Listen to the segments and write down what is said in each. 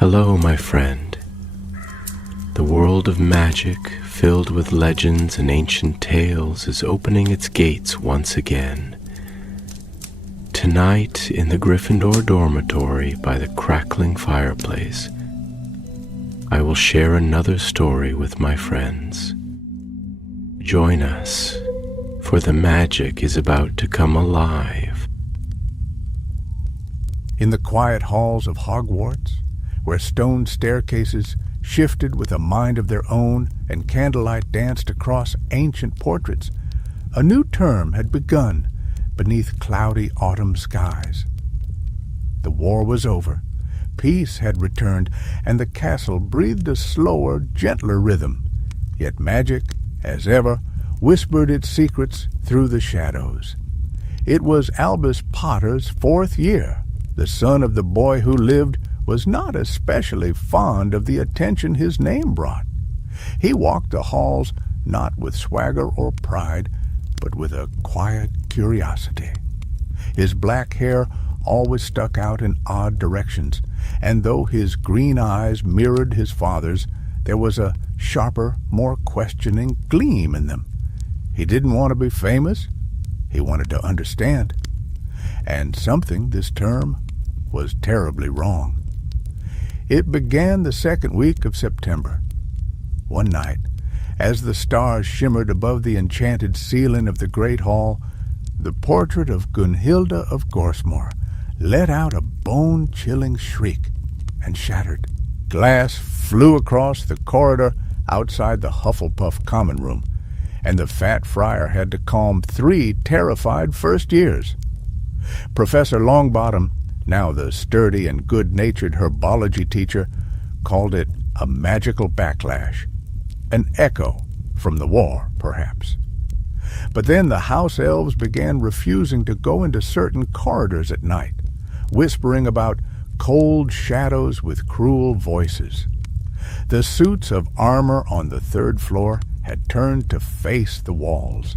Hello, my friend. The world of magic, filled with legends and ancient tales, is opening its gates once again. Tonight, in the Gryffindor dormitory by the crackling fireplace, I will share another story with my friends. Join us, for the magic is about to come alive. In the quiet halls of Hogwarts, where stone staircases shifted with a mind of their own and candlelight danced across ancient portraits, a new term had begun beneath cloudy autumn skies. The war was over, peace had returned, and the castle breathed a slower, gentler rhythm, yet magic, as ever, whispered its secrets through the shadows. It was Albus Potter's 4th year. The son of the boy who lived was not especially fond of the attention his name brought. He walked the halls not with swagger or pride, but with a quiet curiosity. His black hair always stuck out in odd directions, and though his green eyes mirrored his father's, there was a sharper, more questioning gleam in them. He didn't want to be famous. He wanted to understand. And something this term was terribly wrong. It began the 2nd week of September. One night, as the stars shimmered above the enchanted ceiling of the great hall, the portrait of Gunhilda of Gorsmore let out a bone-chilling shriek and shattered. Glass flew across the corridor outside the Hufflepuff common room, and the fat friar had to calm 3 terrified first years. Professor Longbottom, now the sturdy and good-natured herbology teacher, called it a magical backlash, an echo from the war, perhaps. But then the house elves began refusing to go into certain corridors at night, whispering about cold shadows with cruel voices. The suits of armor on the 3rd floor had turned to face the walls,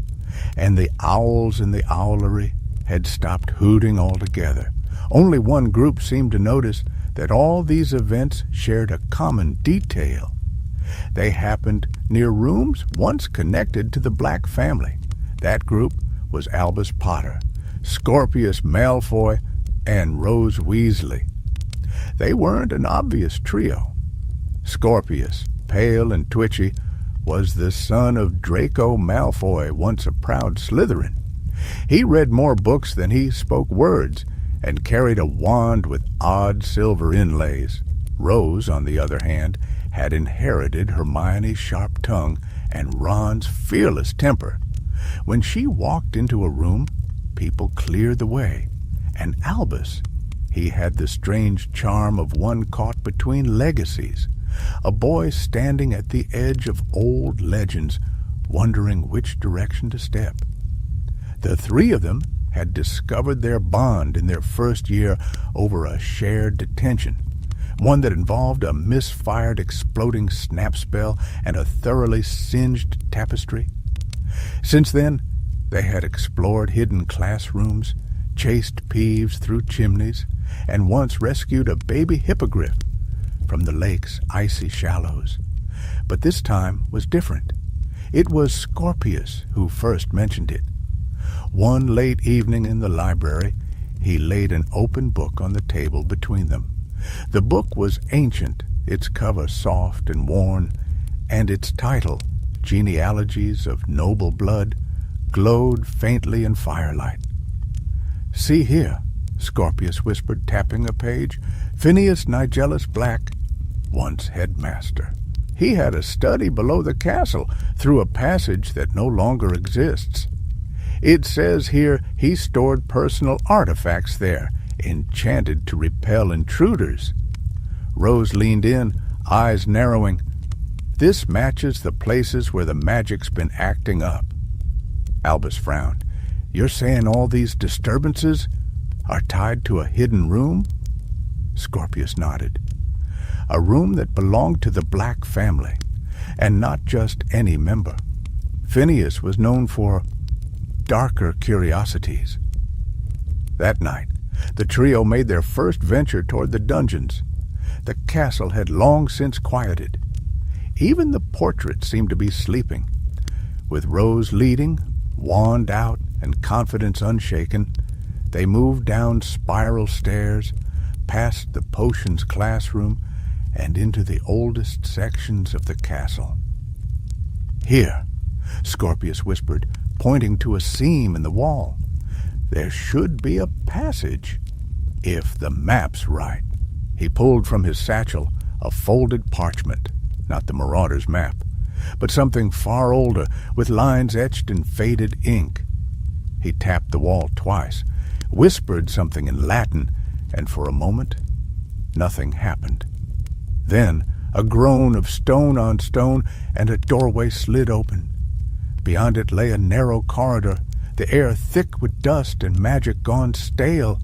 and the owls in the owlery had stopped hooting altogether. Only one group seemed to notice that all these events shared a common detail. They happened near rooms once connected to the Black family. That group was Albus Potter, Scorpius Malfoy, and Rose Weasley. They weren't an obvious trio. Scorpius, pale and twitchy, was the son of Draco Malfoy, once a proud Slytherin. He read more books than he spoke words, and carried a wand with odd silver inlays. Rose, on the other hand, had inherited Hermione's sharp tongue and Ron's fearless temper. When she walked into a room, people cleared the way, and Albus, he had the strange charm of one caught between legacies, a boy standing at the edge of old legends, wondering which direction to step. The 3 of them had discovered their bond in their 1st year over a shared detention, one that involved a misfired exploding snap spell and a thoroughly singed tapestry. Since then, they had explored hidden classrooms, chased Peeves through chimneys, and once rescued a baby hippogriff from the lake's icy shallows. But this time was different. It was Scorpius who first mentioned it. One late evening in the library, he laid an open book on the table between them. The book was ancient, its cover soft and worn, and its title, Genealogies of Noble Blood, glowed faintly in firelight. "See here," Scorpius whispered, tapping a page. "Phineas Nigellus Black, once headmaster. He had a study below the castle through a passage that no longer exists. It says here he stored personal artifacts there, enchanted to repel intruders." Rose leaned in, eyes narrowing. "This matches the places where the magic's been acting up." Albus frowned. "You're saying all these disturbances are tied to a hidden room?" Scorpius nodded. "A room that belonged to the Black family, and not just any member. Phineas was known for darker curiosities." That night, the trio made their first venture toward the dungeons. The castle had long since quieted. Even the portraits seemed to be sleeping. With Rose leading, wand out and confidence unshaken, they moved down spiral stairs, past the potions classroom, and into the oldest sections of the castle. "Here," Scorpius whispered, pointing to a seam in the wall. "There should be a passage, if the map's right." He pulled from his satchel a folded parchment, not the Marauder's map, but something far older, with lines etched in faded ink. He tapped the wall twice, whispered something in Latin, and for a moment nothing happened. Then a groan of stone on stone, and a doorway slid open. Beyond it lay a narrow corridor, the air thick with dust and magic gone stale.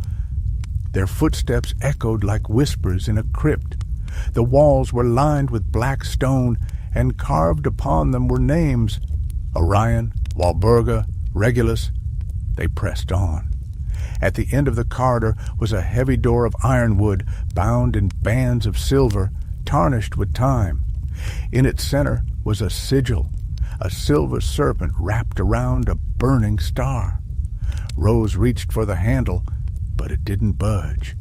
Their footsteps echoed like whispers in a crypt. The walls were lined with black stone, and carved upon them were names: Orion, Walburga, Regulus. They pressed on. At the end of the corridor was a heavy door of ironwood, bound in bands of silver, tarnished with time. In its center was a sigil, a silver serpent wrapped around a burning star. Rose reached for the handle, but it didn't budge.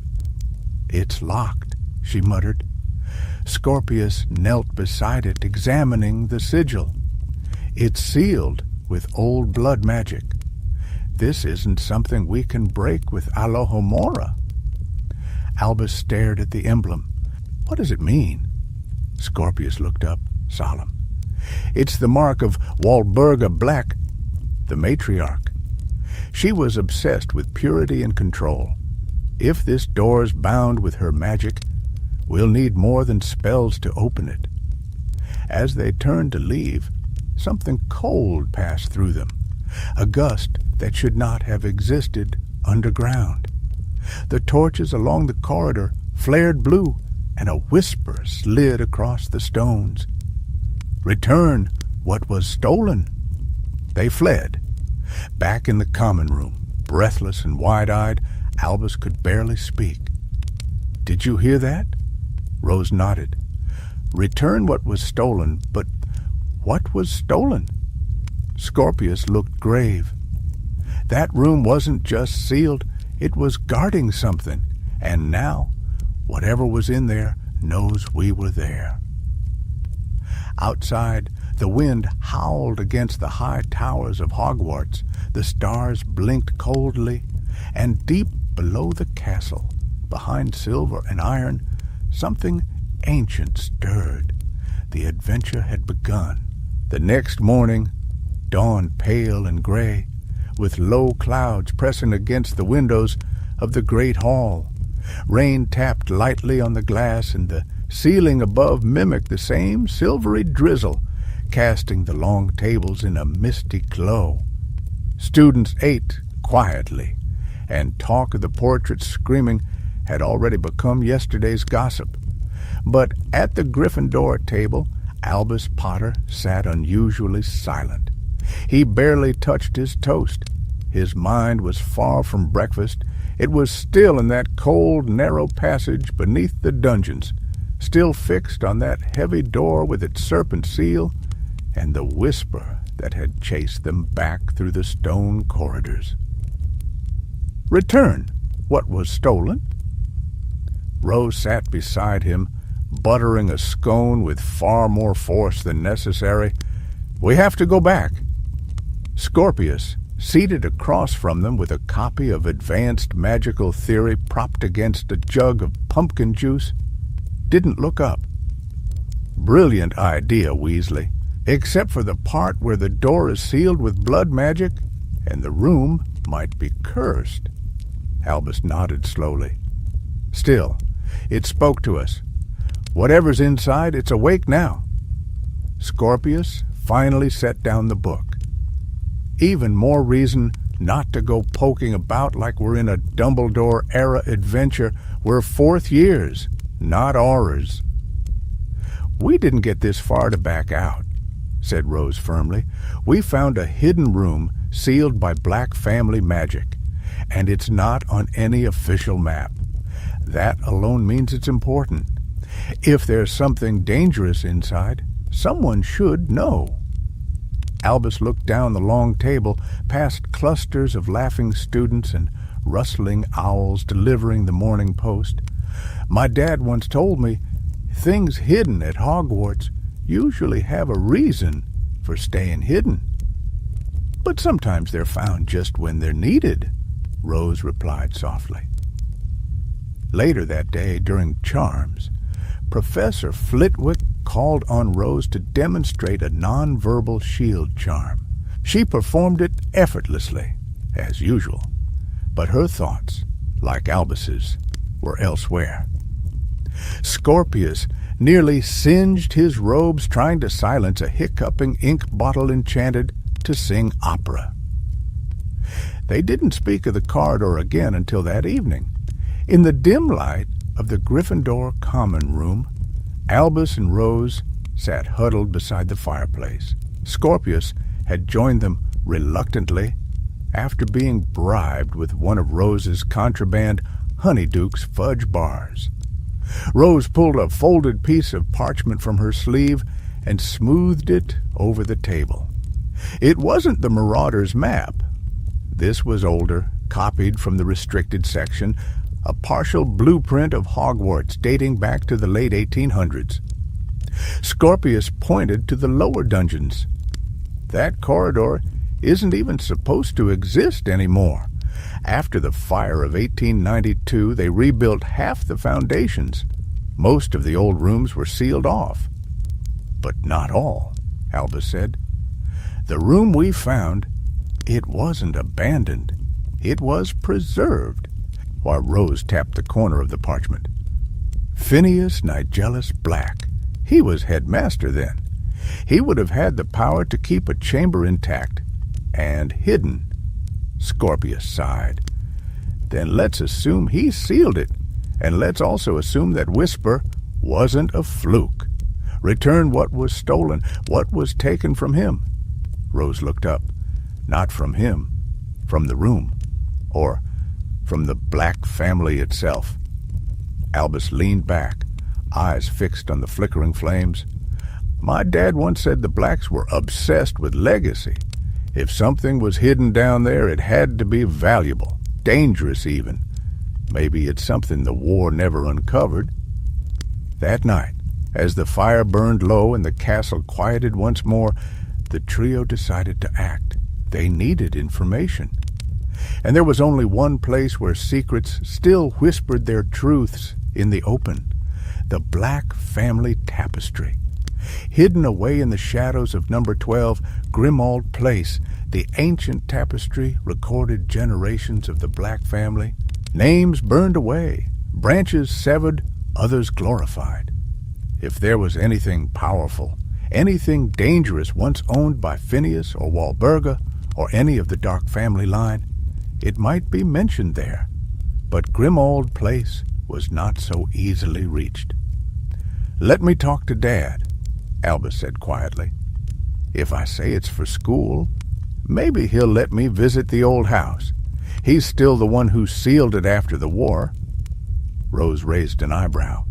"It's locked," she muttered. Scorpius knelt beside it, examining the sigil. "It's sealed with old blood magic. This isn't something we can break with Alohomora." Albus stared at the emblem. "What does it mean?" Scorpius looked up, solemn. "It's the mark of Walburga Black, the matriarch. She was obsessed with purity and control. If this door's bound with her magic, we'll need more than spells to open it." As they turned to leave, something cold passed through them, a gust that should not have existed underground. The torches along the corridor flared blue, and a whisper slid across the stones. "Return what was stolen." They fled. Back in the common room, breathless and wide-eyed, Albus could barely speak. "Did you hear that?" Rose nodded. "Return what was stolen, but what was stolen?" Scorpius looked grave. "That room wasn't just sealed, it was guarding something, and now whatever was in there knows we were there." Outside, the wind howled against the high towers of Hogwarts. The stars blinked coldly, and deep below the castle, behind silver and iron, something ancient stirred. The adventure had begun. The next morning, dawn pale and gray, with low clouds pressing against the windows of the great hall. Rain tapped lightly on the glass, and the ceiling above mimicked the same silvery drizzle, casting the long tables in a misty glow. Students ate quietly, and talk of the portraits screaming had already become yesterday's gossip. But at the Gryffindor table, Albus Potter sat unusually silent. He barely touched his toast. His mind was far from breakfast. It was still in that cold, narrow passage beneath the dungeons, still fixed on that heavy door with its serpent seal, and the whisper that had chased them back through the stone corridors. "Return what was stolen?" Rose sat beside him, buttering a scone with far more force than necessary. "We have to go back." Scorpius, seated across from them with a copy of Advanced Magical Theory propped against a jug of pumpkin juice, didn't look up. "Brilliant idea, Weasley, except for the part where the door is sealed with blood magic and the room might be cursed." Albus nodded slowly. "Still, it spoke to us. Whatever's inside, it's awake now." Scorpius finally set down the book. "Even more reason not to go poking about like we're in a Dumbledore-era adventure. We're fourth years, not aurors." "We didn't get this far to back out," said Rose firmly. "We found a hidden room sealed by Black family magic, and it's not on any official map. That alone means it's important. If there's something dangerous inside, someone should know. Albus looked down the long table, past clusters of laughing students and rustling owls delivering the morning post. My dad once told me, things hidden at Hogwarts usually have a reason for staying hidden. But sometimes they're found just when they're needed, Rose replied softly. Later that day, during Charms, Professor Flitwick called on Rose to demonstrate a nonverbal shield charm. She performed it effortlessly, as usual, but her thoughts, like Albus's, were elsewhere. Scorpius nearly singed his robes trying to silence a hiccuping ink bottle enchanted to sing opera. They didn't speak of the corridor again until that evening. In the dim light of the Gryffindor common room, Albus and Rose sat huddled beside the fireplace. Scorpius had joined them reluctantly after being bribed with one of Rose's contraband Honeyduke's fudge bars. Rose pulled a folded piece of parchment from her sleeve and smoothed it over the table. It wasn't the Marauder's map. This was older, copied from the restricted section, a partial blueprint of Hogwarts dating back to the late 1800s. Scorpius pointed to the lower dungeons. That corridor isn't even supposed to exist anymore. After the fire of 1892, they rebuilt half the foundations. Most of the old rooms were sealed off. But not all, Albus said. The room we found, it wasn't abandoned. It was preserved, while Rose tapped the corner of the parchment. Phineas Nigellus Black. He was headmaster then. He would have had the power to keep a chamber intact and hidden. Scorpius sighed. Then let's assume he sealed it, and let's also assume that Whisper wasn't a fluke. Return what was stolen, what was taken from him. Rose looked up. Not from him, from the room, or from the Black family itself. Albus leaned back, eyes fixed on the flickering flames. My dad once said the Blacks were obsessed with legacy. If something was hidden down there, it had to be valuable, dangerous even. Maybe it's something the war never uncovered. That night, as the fire burned low and the castle quieted once more, the trio decided to act. They needed information. And there was only one place where secrets still whispered their truths in the open: the Black family tapestry. Hidden away in the shadows of number 12, Grimmauld Place, the ancient tapestry recorded generations of the Black family. Names burned away, branches severed, others glorified. If there was anything powerful, anything dangerous once owned by Phineas or Walburga or any of the Dark family line, it might be mentioned there. But Grimmauld Place was not so easily reached. "Let me talk to Dad," Albus said quietly. "If I say it's for school, maybe he'll let me visit the old house. He's still the one who sealed it after the war." Rose raised an eyebrow.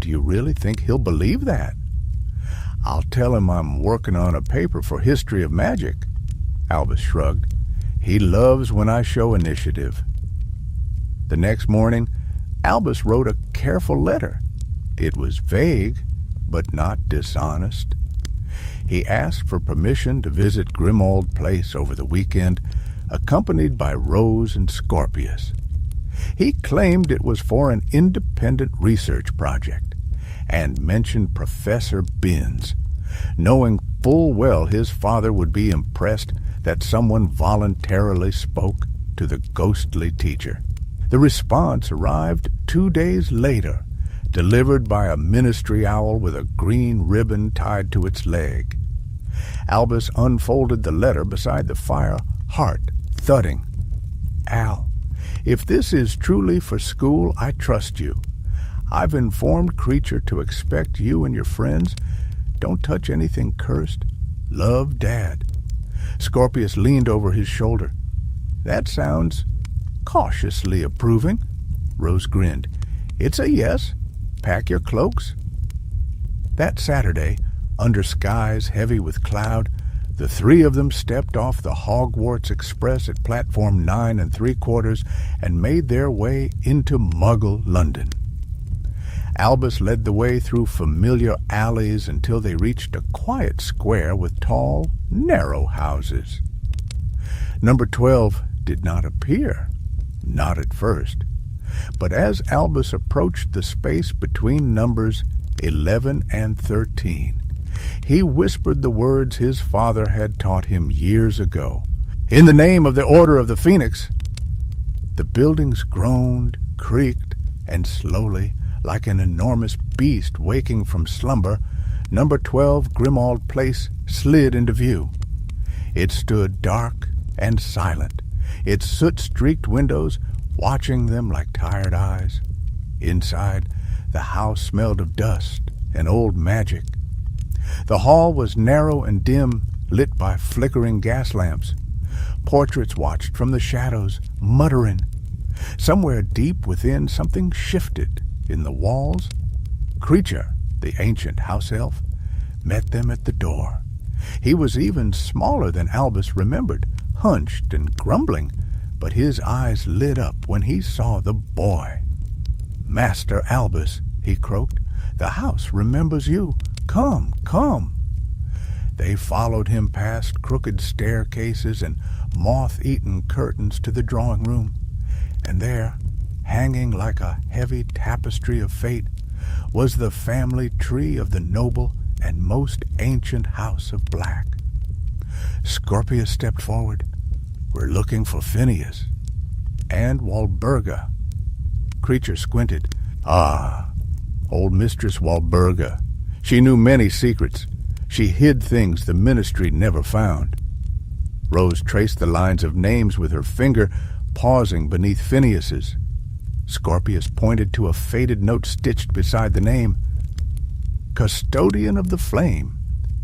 "Do you really think he'll believe that?" "I'll tell him I'm working on a paper for history of magic." Albus shrugged. "He loves when I show initiative." The next morning, Albus wrote a careful letter. It was vague, but not dishonest. He asked for permission to visit Grimmauld Place over the weekend, accompanied by Rose and Scorpius. He claimed it was for an independent research project, and mentioned Professor Binns, knowing full well his father would be impressed that someone voluntarily spoke to the ghostly teacher. The response arrived 2 days later, delivered by a ministry owl with a green ribbon tied to its leg. Albus unfolded the letter beside the fire, heart thudding. "Al, if this is truly for school, I trust you. I've informed Creature to expect you and your friends. Don't touch anything cursed. Love, Dad." Scorpius leaned over his shoulder. "That sounds cautiously approving." Rose grinned. "It's a yes. pack your cloaks? That Saturday, under skies heavy with cloud, the three of them stepped off the Hogwarts Express at platform 9 3/4 and made their way into Muggle London. Albus led the way through familiar alleys until they reached a quiet square with tall, narrow houses. Number 12 did not appear, not at first. But as Albus approached the space between numbers 11 and 13, he whispered the words his father had taught him years ago. "In the name of the Order of the Phoenix." The buildings groaned, creaked, and slowly, like an enormous beast waking from slumber, number 12 Grimmauld Place slid into view. It stood dark and silent, its soot-streaked windows watching them like tired eyes. Inside, the house smelled of dust and old magic. The hall was narrow and dim, lit by flickering gas lamps. Portraits watched from the shadows, muttering. Somewhere deep within, something shifted in the walls. Creature, the ancient house elf, met them at the door. He was even smaller than Albus remembered, hunched and grumbling, but his eyes lit up when he saw the boy. "Master Albus," he croaked, "the house remembers you. Come, come." They followed him past crooked staircases and moth-eaten curtains to the drawing room, and there, hanging like a heavy tapestry of fate, was the family tree of the noble and most ancient house of Black. Scorpius stepped forward. "We're looking for Phineas and Walburga." Creature squinted. "Ah, old Mistress Walburga. She knew many secrets. She hid things the ministry never found." Rose traced the lines of names with her finger, pausing beneath Phineas's. Scorpius pointed to a faded note stitched beside the name. "Custodian of the Flame,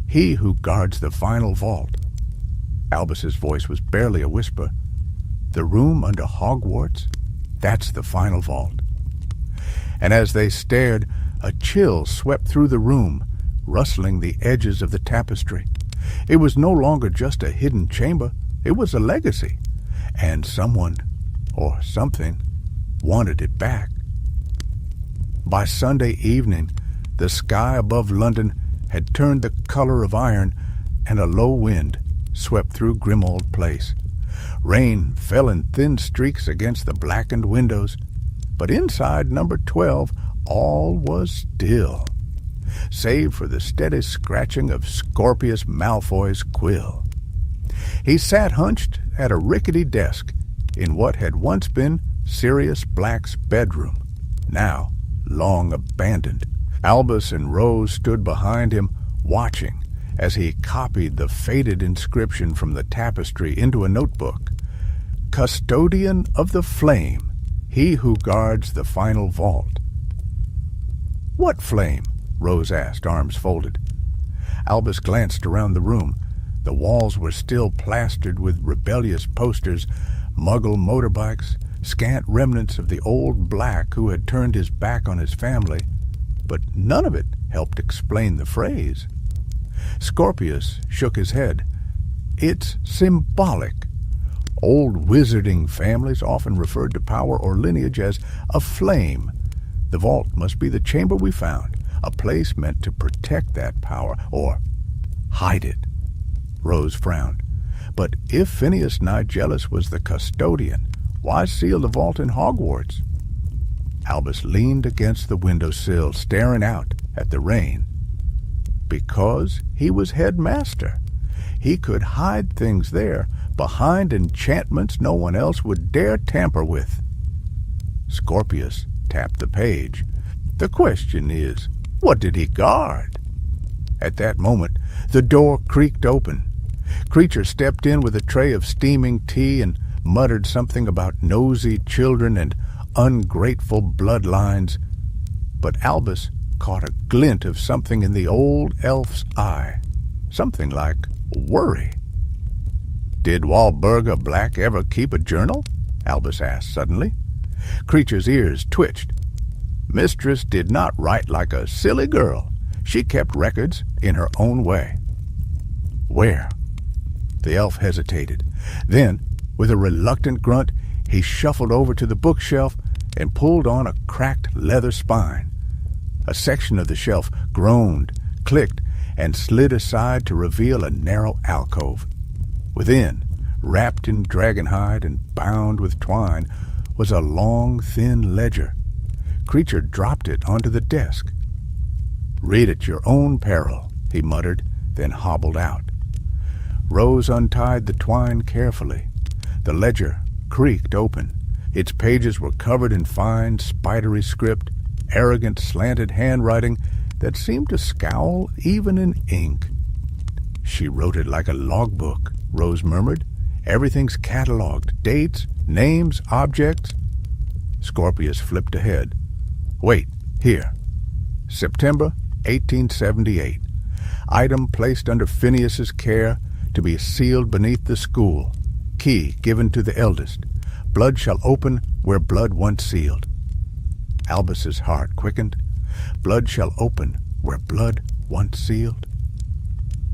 he who guards the final vault." Albus's voice was barely a whisper. "The room under Hogwarts, that's the final vault." And as they stared, a chill swept through the room, rustling the edges of the tapestry. It was no longer just a hidden chamber. It was a legacy, and someone, or something, wanted it back. By Sunday evening, the sky above London had turned the color of iron, and a low wind swept through Grimmauld Place. Rain fell in thin streaks against the blackened windows, but inside number 12 all was still, save for the steady scratching of Scorpius Malfoy's quill. He sat hunched at a rickety desk in what had once been Sirius Black's bedroom, now long abandoned. Albus and Rose stood behind him, watching as he copied the faded inscription from the tapestry into a notebook. "Custodian of the Flame, he who guards the final vault." "What flame?" Rose asked, arms folded. Albus glanced around the room. The walls were still plastered with rebellious posters, Muggle motorbikes, scant remnants of the old Black who had turned his back on his family, but none of it helped explain the phrase. Scorpius shook his head. "It's symbolic. Old wizarding families often referred to power or lineage as a flame. The vault must be the chamber we found, a place meant to protect that power, or hide it." Rose frowned. "But if Phineas Nigellus was the custodian, why seal the vault in Hogwarts?" Albus leaned against the windowsill, staring out at the rain. "Because he was headmaster. He could hide things there, behind enchantments no one else would dare tamper with." Scorpius tapped the page. "The question is, what did he guard?" At that moment, the door creaked open. Creature stepped in with a tray of steaming tea and muttered something about nosy children and ungrateful bloodlines. But Albus caught a glint of something in the old elf's eye, something like worry. "Did Walburga Black ever keep a journal?" Albus asked suddenly. Creature's ears twitched. Mistress did not write like a silly girl. She kept records in her own way. Where? The elf hesitated. Then, with a reluctant grunt, he shuffled over to the bookshelf and pulled on a cracked leather spine. A section of the shelf groaned, clicked, and slid aside to reveal a narrow alcove. Within, wrapped in dragon hide and bound with twine, was a long, thin ledger. Creature dropped it onto the desk. "Read at your own peril," he muttered, then hobbled out. Rose untied the twine carefully. The ledger creaked open. Its pages were covered in fine, spidery script, arrogant, slanted handwriting that seemed to scowl even in ink. "She wrote it like a logbook," Rose murmured. "Everything's catalogued. Dates, names, objects." Scorpius flipped ahead. "Wait, here. September 1878. Item placed under Phineas's care to be sealed beneath the school. Key given to the eldest. Blood shall open where blood once sealed." Albus's heart quickened. Blood shall open where blood once sealed.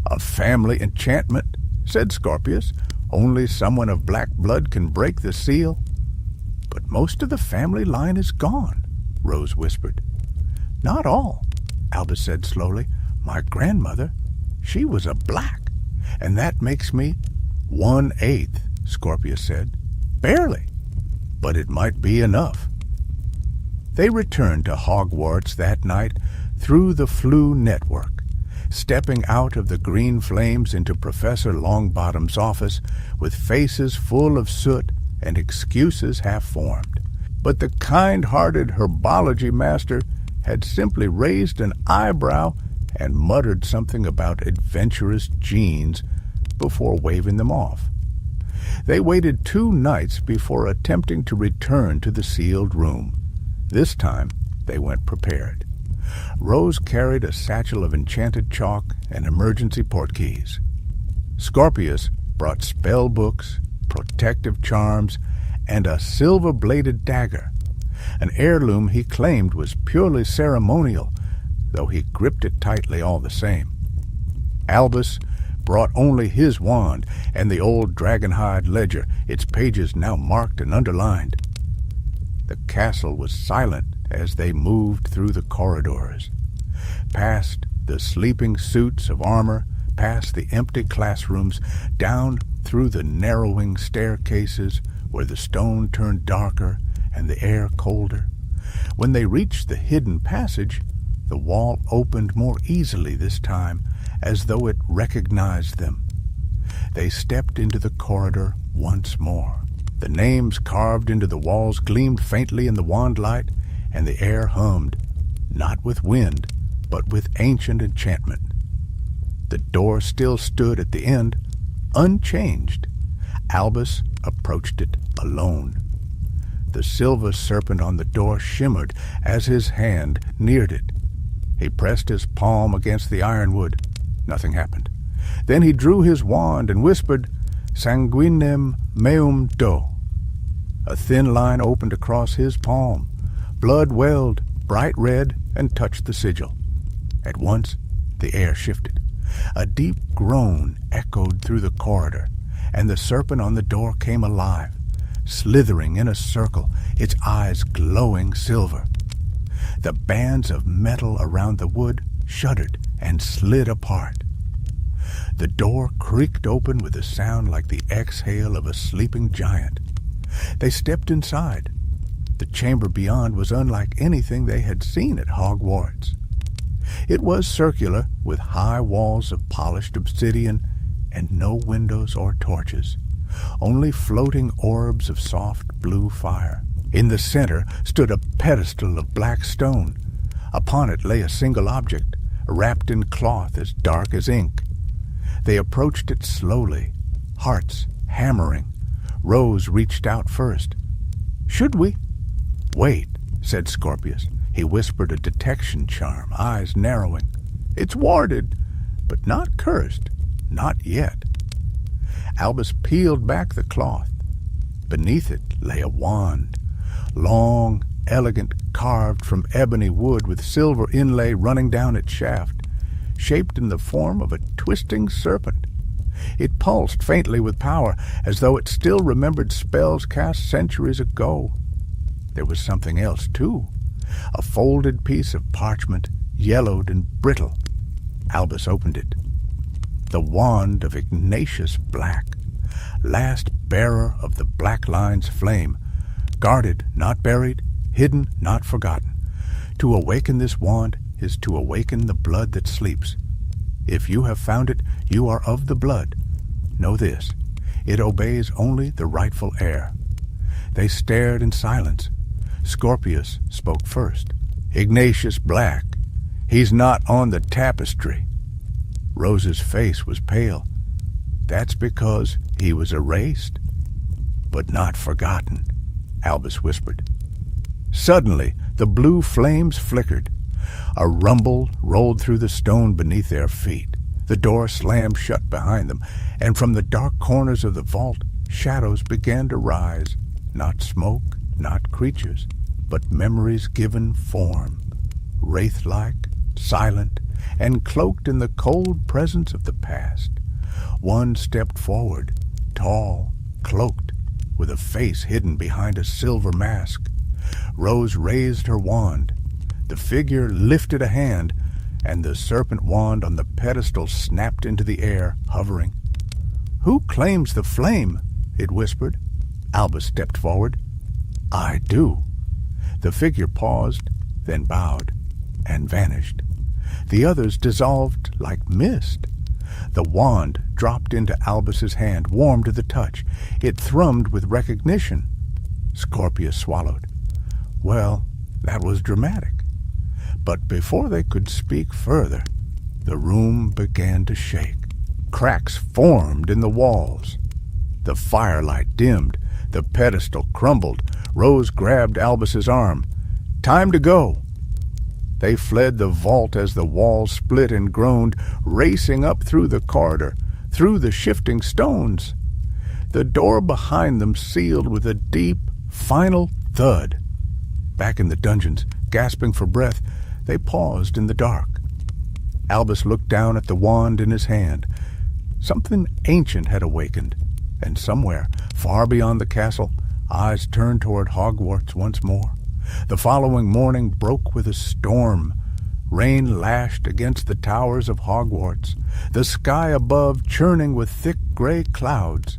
"A family enchantment," said Scorpius. "Only someone of black blood can break the seal." "But most of the family line is gone," Rose whispered. "Not all," Albus said slowly. "My grandmother, she was a black, and that makes me 1/8, Scorpius said. "Barely, but it might be enough." They returned to Hogwarts that night through the Floo network, stepping out of the green flames into Professor Longbottom's office with faces full of soot and excuses half-formed. But the kind-hearted herbology master had simply raised an eyebrow and muttered something about adventurous genes before waving them off. They waited 2 nights before attempting to return to the sealed room. This time they went prepared. Rose carried a satchel of enchanted chalk and emergency portkeys. Scorpius brought spell books, protective charms, and a silver-bladed dagger, an heirloom he claimed was purely ceremonial, though he gripped it tightly all the same. Albus brought only his wand and the old dragonhide ledger, its pages now marked and underlined. The castle was silent as they moved through the corridors, past the sleeping suits of armor, past the empty classrooms, down through the narrowing staircases where the stone turned darker and the air colder. When they reached the hidden passage, the wall opened more easily this time, as though it recognized them. They stepped into the corridor once more. The names carved into the walls gleamed faintly in the wand light, and the air hummed, not with wind, but with ancient enchantment. The door still stood at the end, unchanged. Albus approached it alone. The silver serpent on the door shimmered as his hand neared it. He pressed his palm against the ironwood. Nothing happened. Then he drew his wand and whispered, "Sanguinem meum do." A thin line opened across his palm. Blood welled, bright red, and touched the sigil. At once, the air shifted. A deep groan echoed through the corridor, and the serpent on the door came alive, slithering in a circle, its eyes glowing silver. The bands of metal around the wood shuddered and slid apart. The door creaked open with a sound like the exhale of a sleeping giant. They stepped inside. The chamber beyond was unlike anything they had seen at Hogwarts. It was circular, with high walls of polished obsidian and no windows or torches, only floating orbs of soft blue fire. In the center stood a pedestal of black stone. Upon it lay a single object, wrapped in cloth as dark as ink. They approached it slowly, hearts hammering. Rose reached out first. "Should we?" "Wait," said Scorpius. He whispered a detection charm, eyes narrowing. "It's warded, but not cursed. Not yet." Albus peeled back the cloth. Beneath it lay a wand, long, elegant, carved from ebony wood with silver inlay running down its shaft, shaped in the form of a twisting serpent. It pulsed faintly with power, as though it still remembered spells cast centuries ago. There was something else, too. A folded piece of parchment, yellowed and brittle. Albus opened it. The wand of Ignatius Black, last bearer of the Black Line's flame, guarded, not buried, hidden, not forgotten. To awaken this wand is to awaken the blood that sleeps. If you have found it, you are of the blood. Know this, it obeys only the rightful heir. They stared in silence. Scorpius spoke first. Ignatius Black, he's not on the tapestry. Rose's face was pale. That's because he was erased, but not forgotten, Albus whispered. Suddenly, the blue flames flickered. A rumble rolled through the stone beneath their feet. The door slammed shut behind them, and from the dark corners of the vault, shadows began to rise. Not smoke, not creatures, but memories given form, wraith-like, silent, and cloaked in the cold presence of the past. One stepped forward, tall, cloaked, with a face hidden behind a silver mask. Rose raised her wand. The figure lifted a hand, and the serpent wand on the pedestal snapped into the air, hovering. "Who claims the flame?" it whispered. Albus stepped forward. "I do." The figure paused, then bowed, and vanished. The others dissolved like mist. The wand dropped into Albus's hand, warm to the touch. It thrummed with recognition. Scorpius swallowed. Well, that was dramatic. But before they could speak further, the room began to shake. Cracks formed in the walls. The firelight dimmed. The pedestal crumbled. Rose grabbed Albus's arm. "Time to go." They fled the vault as the walls split and groaned, racing up through the corridor, through the shifting stones. The door behind them sealed with a deep, final thud. Back in the dungeons, gasping for breath, they paused in the dark. Albus looked down at the wand in his hand. Something ancient had awakened, and somewhere, far beyond the castle, eyes turned toward Hogwarts once more. The following morning broke with a storm. Rain lashed against the towers of Hogwarts, the sky above churning with thick gray clouds.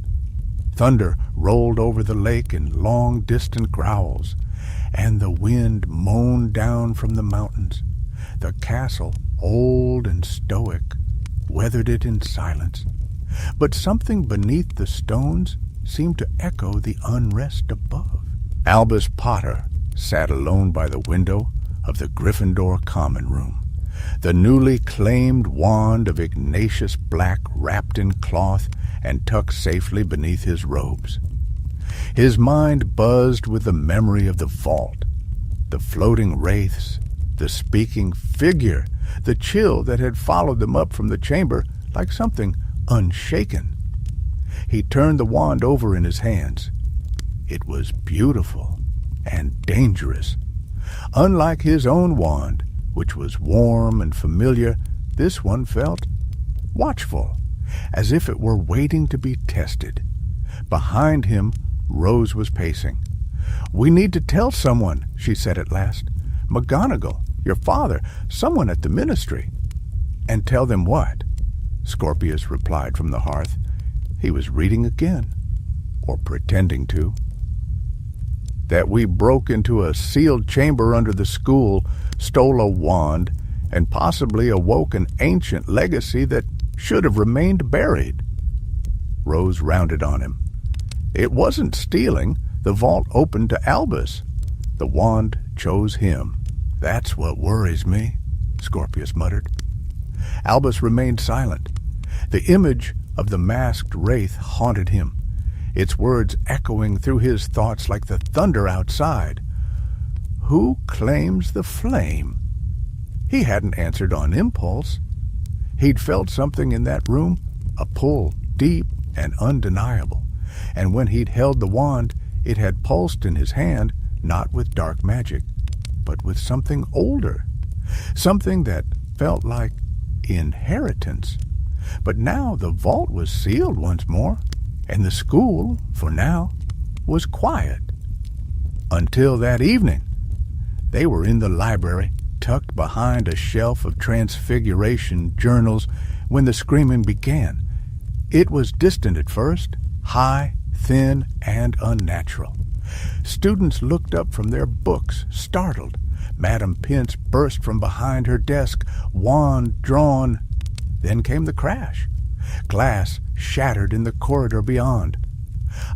Thunder rolled over the lake in long, distant growls, and the wind moaned down from the mountains. The castle, old and stoic, weathered it in silence. But something beneath the stones seemed to echo the unrest above. Albus Potter sat alone by the window of the Gryffindor common room, the newly claimed wand of Ignatius Black wrapped in cloth and tucked safely beneath his robes. His mind buzzed with the memory of the vault, the floating wraiths, the speaking figure, the chill that had followed them up from the chamber like something unshaken. He turned the wand over in his hands. It was beautiful and dangerous. Unlike his own wand, which was warm and familiar, this one felt watchful, as if it were waiting to be tested. Behind him, Rose was pacing. "We need to tell someone," she said at last. "McGonagall, your father, someone at the ministry." "And tell them what?" Scorpius replied from the hearth. He was reading again, or pretending to. "That we broke into a sealed chamber under the school, stole a wand, and possibly awoke an ancient legacy that should have remained buried." Rose rounded on him. "It wasn't stealing. The vault opened to Albus. The wand chose him. That's what worries me," Scorpius muttered. Albus remained silent. The image of the masked wraith haunted him, its words echoing through his thoughts like the thunder outside. Who claims the flame? He hadn't answered on impulse. He'd felt something in that room, a pull, deep and undeniable, and when he'd held the wand, it had pulsed in his hand not with dark magic, but with something older, something that felt like inheritance. But now the vault was sealed once more, and the school, for now, was quiet. Until that evening. They were in the library, tucked behind a shelf of Transfiguration journals, when the screaming began. It was distant at first, high, thin, and unnatural. Students looked up from their books, startled. Madam Pince burst from behind her desk, wand drawn. Then came the crash. Glass shattered in the corridor beyond.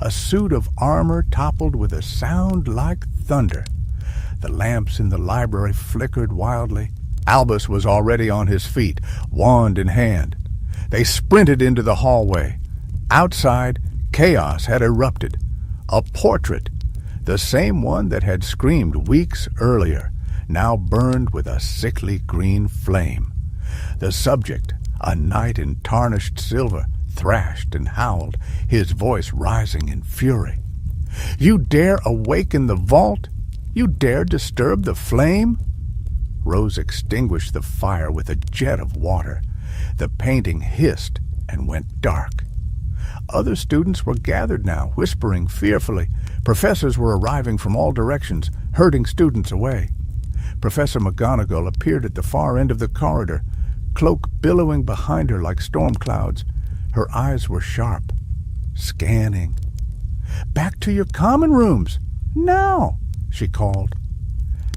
A suit of armor toppled with a sound like thunder. The lamps in the library flickered wildly. Albus was already on his feet, wand in hand. They sprinted into the hallway. Outside, chaos had erupted. A portrait, the same one that had screamed weeks earlier, now burned with a sickly green flame. The subject, a knight in tarnished silver, thrashed and howled, his voice rising in fury. "You dare awaken the vault? You dare disturb the flame?" Rose extinguished the fire with a jet of water. The painting hissed and went dark. Other students were gathered now, whispering fearfully. Professors were arriving from all directions, herding students away. Professor McGonagall appeared at the far end of the corridor, cloak billowing behind her like storm clouds. Her eyes were sharp, scanning. "Back to your common rooms, now!" she called.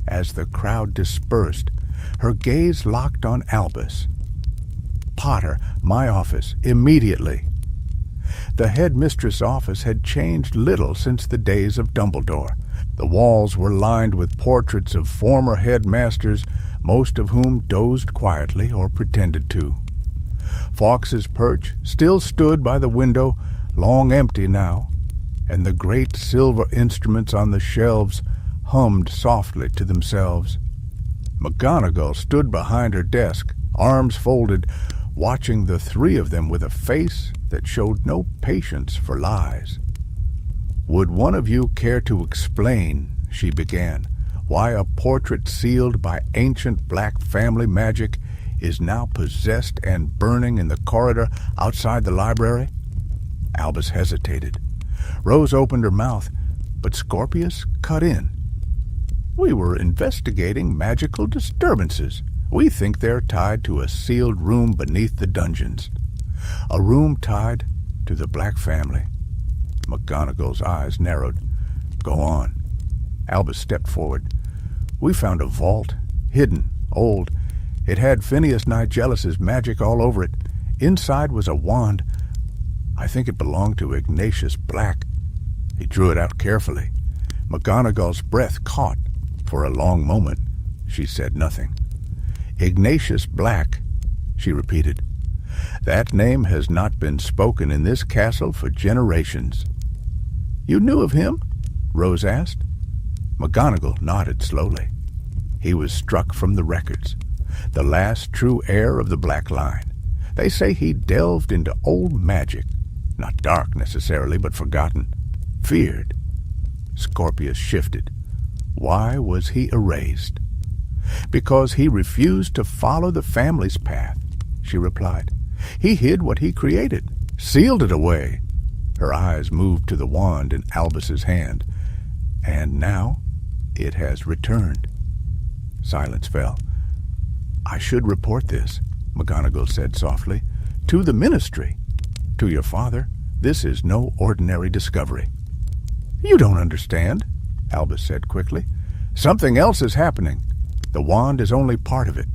As the crowd dispersed, her gaze locked on Albus. "Potter, my office, immediately." The headmistress' office had changed little since the days of Dumbledore. The walls were lined with portraits of former headmasters, most of whom dozed quietly or pretended to. Fawkes's perch still stood by the window, long empty now, and the great silver instruments on the shelves hummed softly to themselves. McGonagall stood behind her desk, arms folded, watching the three of them with a face that showed no patience for lies. "Would one of you care to explain," she began, "why a portrait sealed by ancient black family magic is now possessed and burning in the corridor outside the library?" Albus hesitated. Rose opened her mouth, but Scorpius cut in. "We were investigating magical disturbances. We think they're tied to a sealed room beneath the dungeons. A room tied to the black family." McGonagall's eyes narrowed. "Go on." Albus stepped forward. "We found a vault, hidden, old. It had Phineas Nigellus's magic all over it. Inside was a wand. I think it belonged to Ignatius Black." He drew it out carefully. McGonagall's breath caught. For a long moment she said nothing. "Ignatius Black," she repeated. "That name has not been spoken in this castle for generations." "You knew of him?" Rose asked. McGonagall nodded slowly. "He was struck from the records, the last true heir of the Black Line. They say he delved into old magic, not dark necessarily, but forgotten, feared." Scorpius shifted. "Why was he erased?" "Because he refused to follow the family's path," she replied. "He hid what he created, sealed it away." Her eyes moved to the wand in Albus's hand. "And now it has returned." Silence fell. "I should report this," McGonagall said softly, "to the ministry. To your father, this is no ordinary discovery." "You don't understand," Albus said quickly. "Something else is happening. The wand is only part of it.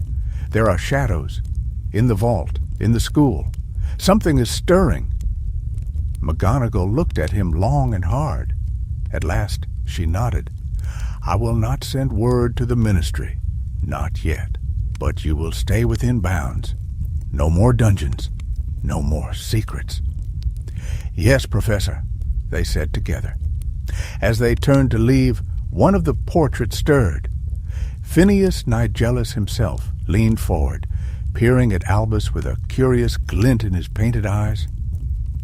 There are shadows. In the vault, in the school. Something is stirring." McGonagall looked at him long and hard. At last she nodded. "I will not send word to the ministry. Not yet. But you will stay within bounds. No more dungeons. No more secrets." "Yes, Professor," they said together. As they turned to leave, one of the portraits stirred. Phineas Nigellus himself leaned forward, peering at Albus with a curious glint in his painted eyes.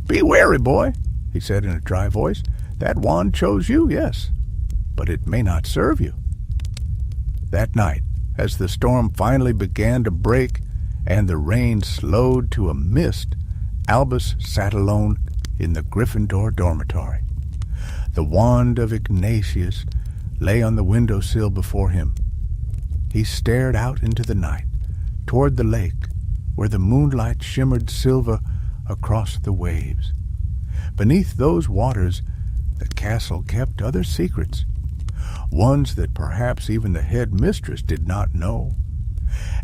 "Be wary, boy," he said in a dry voice. "That wand chose you, yes." but it may not serve you. That night, as the storm finally began to break and the rain slowed to a mist, Albus sat alone in the Gryffindor dormitory. The wand of Ignatius lay on the windowsill before him. He stared out into the night, toward the lake, where the moonlight shimmered silver across the waves. Beneath those waters, the castle kept other secrets, ones that perhaps even the head mistress did not know.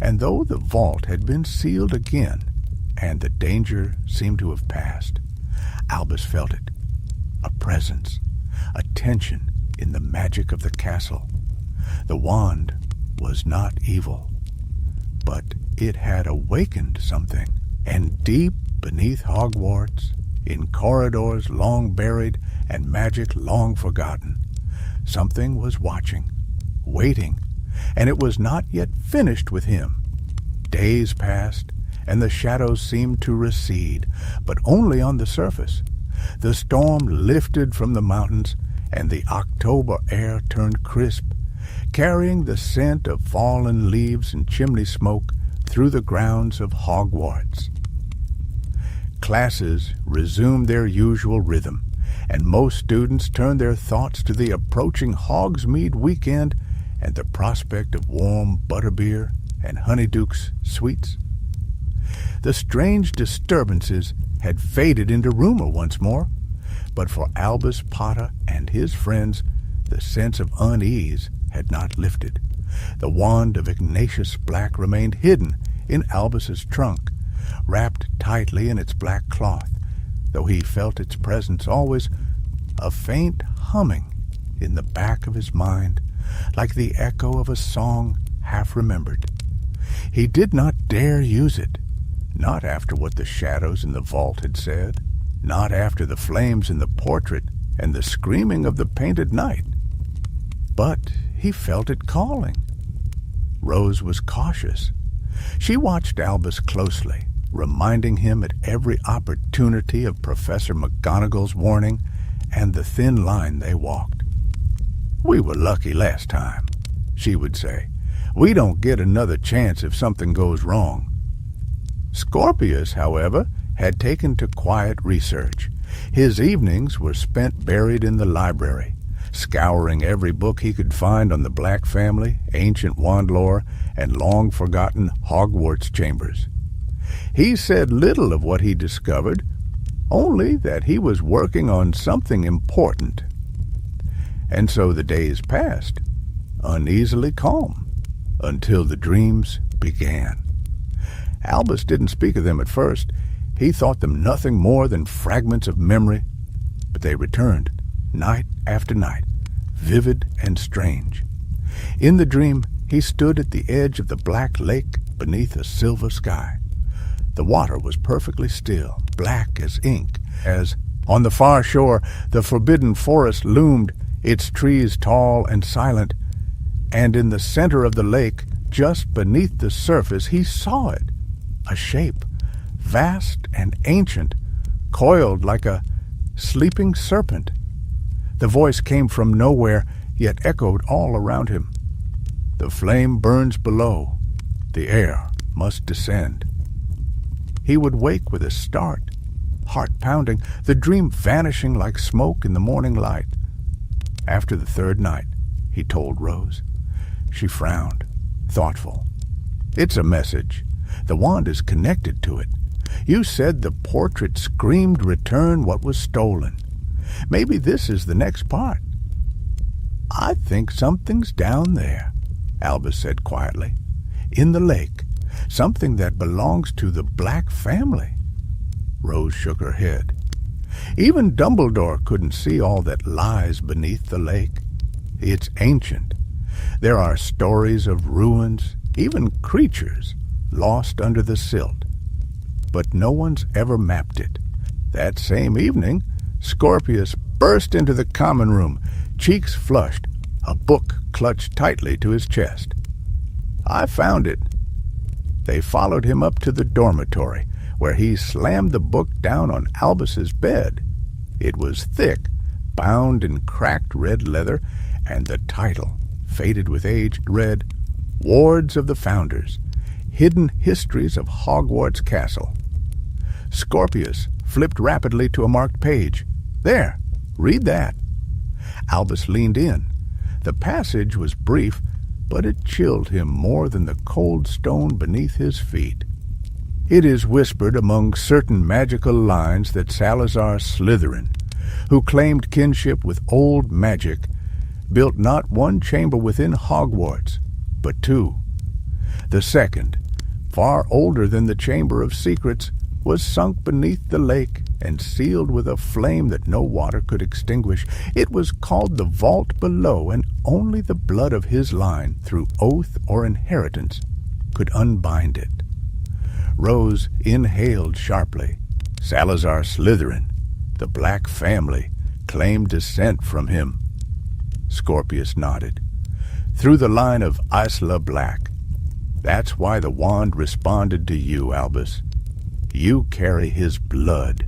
And though the vault had been sealed again, and the danger seemed to have passed, Albus felt it, a presence, a tension in the magic of the castle. The wand was not evil, but it had awakened something, and deep beneath Hogwarts, in corridors long buried and magic long forgotten, something was watching, waiting, and it was not yet finished with him. Days passed, and the shadows seemed to recede, but only on the surface. The storm lifted from the mountains, and the October air turned crisp, carrying the scent of fallen leaves and chimney smoke through the grounds of Hogwarts. Classes resumed their usual rhythm, and most students turned their thoughts to the approaching Hogsmeade weekend and the prospect of warm butterbeer and Honeydukes sweets. The strange disturbances had faded into rumor once more, but for Albus Potter and his friends the sense of unease had not lifted. The wand of Ignatius Black remained hidden in Albus's trunk, wrapped tightly in its black cloth, though he felt its presence always, a faint humming in the back of his mind, like the echo of a song half remembered. He did not dare use it, not after what the shadows in the vault had said, not after the flames in the portrait and the screaming of the painted knight. But he felt it calling. Rose was cautious. She watched Albus closely, reminding him at every opportunity of Professor McGonagall's warning and the thin line they walked. "We were lucky last time," she would say. "We don't get another chance if something goes wrong." Scorpius, however, had taken to quiet research. His evenings were spent buried in the library, scouring every book he could find on the Black family, ancient wand lore, and long-forgotten Hogwarts chambers. He said little of what he discovered, only that he was working on something important. And so the days passed, uneasily calm, until the dreams began. Albus didn't speak of them at first. He thought them nothing more than fragments of memory, but they returned, night after night, vivid and strange. In the dream, he stood at the edge of the black lake beneath a silver sky. The water was perfectly still, black as ink, as, on the far shore, the forbidden forest loomed, its trees tall and silent, and in the center of the lake, just beneath the surface, he saw it, a shape, vast and ancient, coiled like a sleeping serpent. The voice came from nowhere, yet echoed all around him. "The flame burns below. The air must descend." He would wake with a start, heart pounding, the dream vanishing like smoke in the morning light. After the third night, he told Rose. She frowned, thoughtful. "It's a message. The wand is connected to it. You said the portrait screamed return what was stolen. Maybe this is the next part." "I think something's down there," Albus said quietly. "In the lake. Something that belongs to the Black family." Rose shook her head. "Even Dumbledore couldn't see all that lies beneath the lake. It's ancient. There are stories of ruins, even creatures, lost under the silt. But no one's ever mapped it." That same evening, Scorpius burst into the common room, cheeks flushed, a book clutched tightly to his chest. "I found it." They followed him up to the dormitory, where he slammed the book down on Albus's bed. It was thick, bound in cracked red leather, and the title, faded with age, read, Wards of the Founders, Hidden Histories of Hogwarts Castle. Scorpius flipped rapidly to a marked page. There, read that. Albus leaned in. The passage was brief, but it chilled him more than the cold stone beneath his feet. It is whispered among certain magical lines that Salazar Slytherin, who claimed kinship with old magic, built not one chamber within Hogwarts, but two. The second, far older than the Chamber of Secrets, was sunk beneath the lake and sealed with a flame that no water could extinguish. It was called the Vault Below, and only the blood of his line, through oath or inheritance, could unbind it. Rose inhaled sharply. Salazar Slytherin, the Black family, claimed descent from him. Scorpius nodded. Through the line of Isla Black. That's why the wand responded to you, Albus. You carry his blood.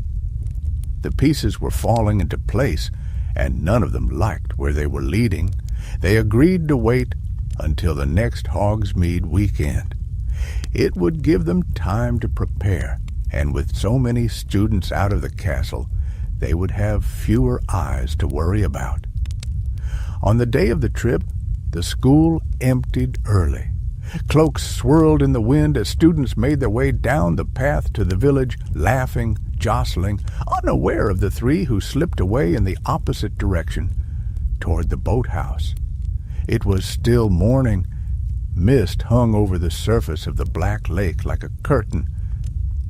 The pieces were falling into place, and none of them liked where they were leading. They agreed to wait until the next Hogsmeade weekend. It would give them time to prepare, and with so many students out of the castle, they would have fewer eyes to worry about. On the day of the trip, the school emptied early. Cloaks swirled in the wind as students made their way down the path to the village, laughing, jostling, unaware of the three who slipped away in the opposite direction, toward the boathouse. It was still morning. Mist hung over the surface of the black lake like a curtain.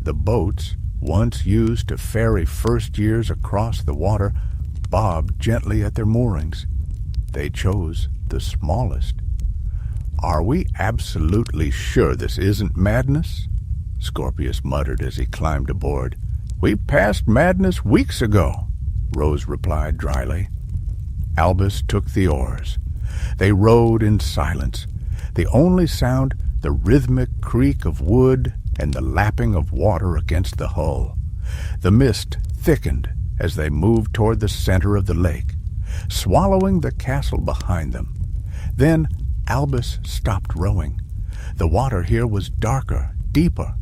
The boats, once used to ferry first years across the water, bobbed gently at their moorings. They chose the smallest. Are we absolutely sure this isn't madness? Scorpius muttered as he climbed aboard. We passed madness weeks ago, Rose replied dryly. Albus took the oars. They rowed in silence, the only sound the rhythmic creak of wood and the lapping of water against the hull. The mist thickened as they moved toward the center of the lake, swallowing the castle behind them. Then Albus stopped rowing. The water here was darker, deeper.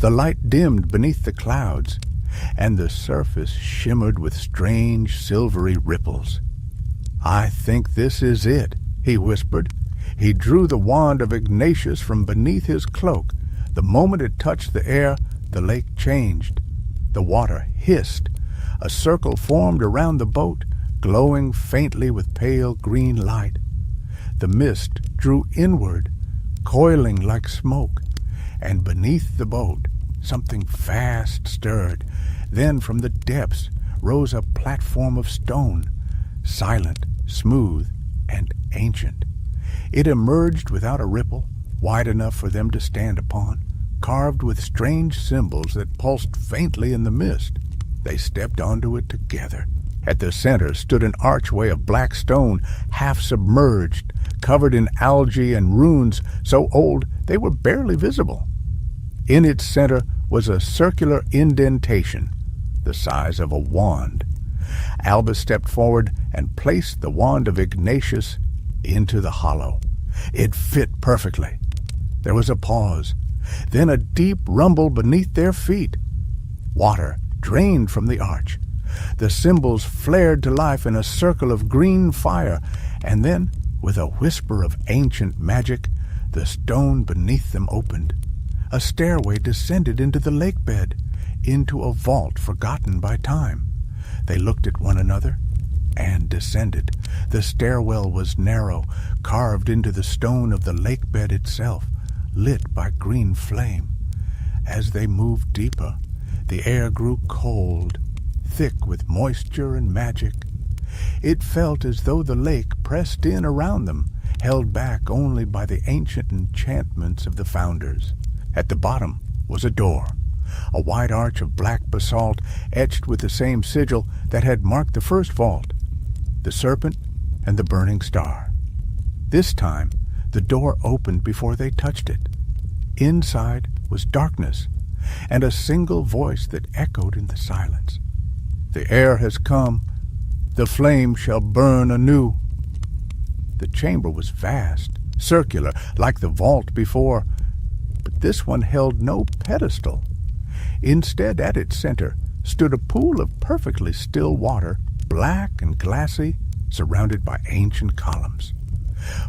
The light dimmed beneath the clouds, and the surface shimmered with strange silvery ripples. I think this is it, he whispered. He drew the wand of Ignatius from beneath his cloak. The moment it touched the air, the lake changed. The water hissed. A circle formed around the boat, glowing faintly with pale green light. The mist drew inward, coiling like smoke, and beneath the boat something vast stirred. Then from the depths rose a platform of stone, silent, smooth, and ancient. It emerged without a ripple, wide enough for them to stand upon, carved with strange symbols that pulsed faintly in the mist. They stepped onto it together. At the center stood an archway of black stone, half submerged, covered in algae and runes so old they were barely visible. In its center was a circular indentation, the size of a wand. Albus stepped forward and placed the wand of Ignatius into the hollow. It fit perfectly. There was a pause, then a deep rumble beneath their feet. Water drained from the arch. The symbols flared to life in a circle of green fire, and then, with a whisper of ancient magic, the stone beneath them opened. A stairway descended into the lake bed, into a vault forgotten by time. They looked at one another and descended. The stairwell was narrow, carved into the stone of the lake bed itself, lit by green flame. As they moved deeper, the air grew cold, thick with moisture and magic. It felt as though the lake pressed in around them, held back only by the ancient enchantments of the founders. At the bottom was a door, a wide arch of black basalt etched with the same sigil that had marked the first vault, the serpent and the burning star. This time, the door opened before they touched it. Inside was darkness, and a single voice that echoed in the silence. The heir has come. The flame shall burn anew. The chamber was vast, circular, like the vault before, but this one held no pedestal. Instead, at its center, stood a pool of perfectly still water, black and glassy, surrounded by ancient columns.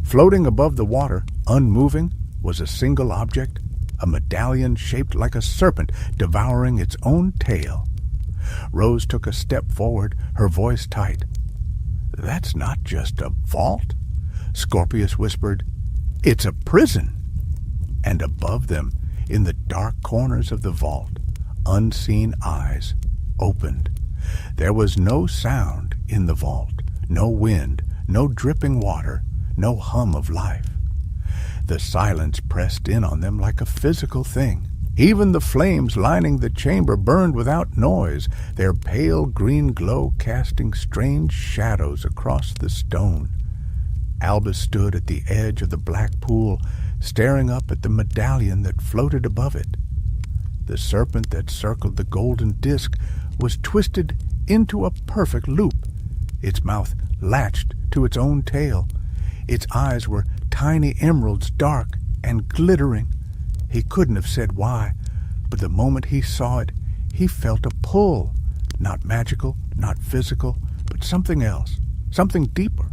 Floating above the water, unmoving, was a single object, a medallion shaped like a serpent devouring its own tail. Rose took a step forward, her voice tight. "That's not just a vault," Scorpius whispered. "It's a prison." And above them, in the dark corners of the vault, unseen eyes opened. There was no sound in the vault, no wind, no dripping water, no hum of life. The silence pressed in on them like a physical thing. Even the flames lining the chamber burned without noise, their pale green glow casting strange shadows across the stone. Albus stood at the edge of the black pool, staring up at the medallion that floated above it. The serpent that circled the golden disk was twisted into a perfect loop. Its mouth latched to its own tail. Its eyes were tiny emeralds, dark and glittering. He couldn't have said why, but the moment he saw it, he felt a pull. Not magical, not physical, but something else, something deeper.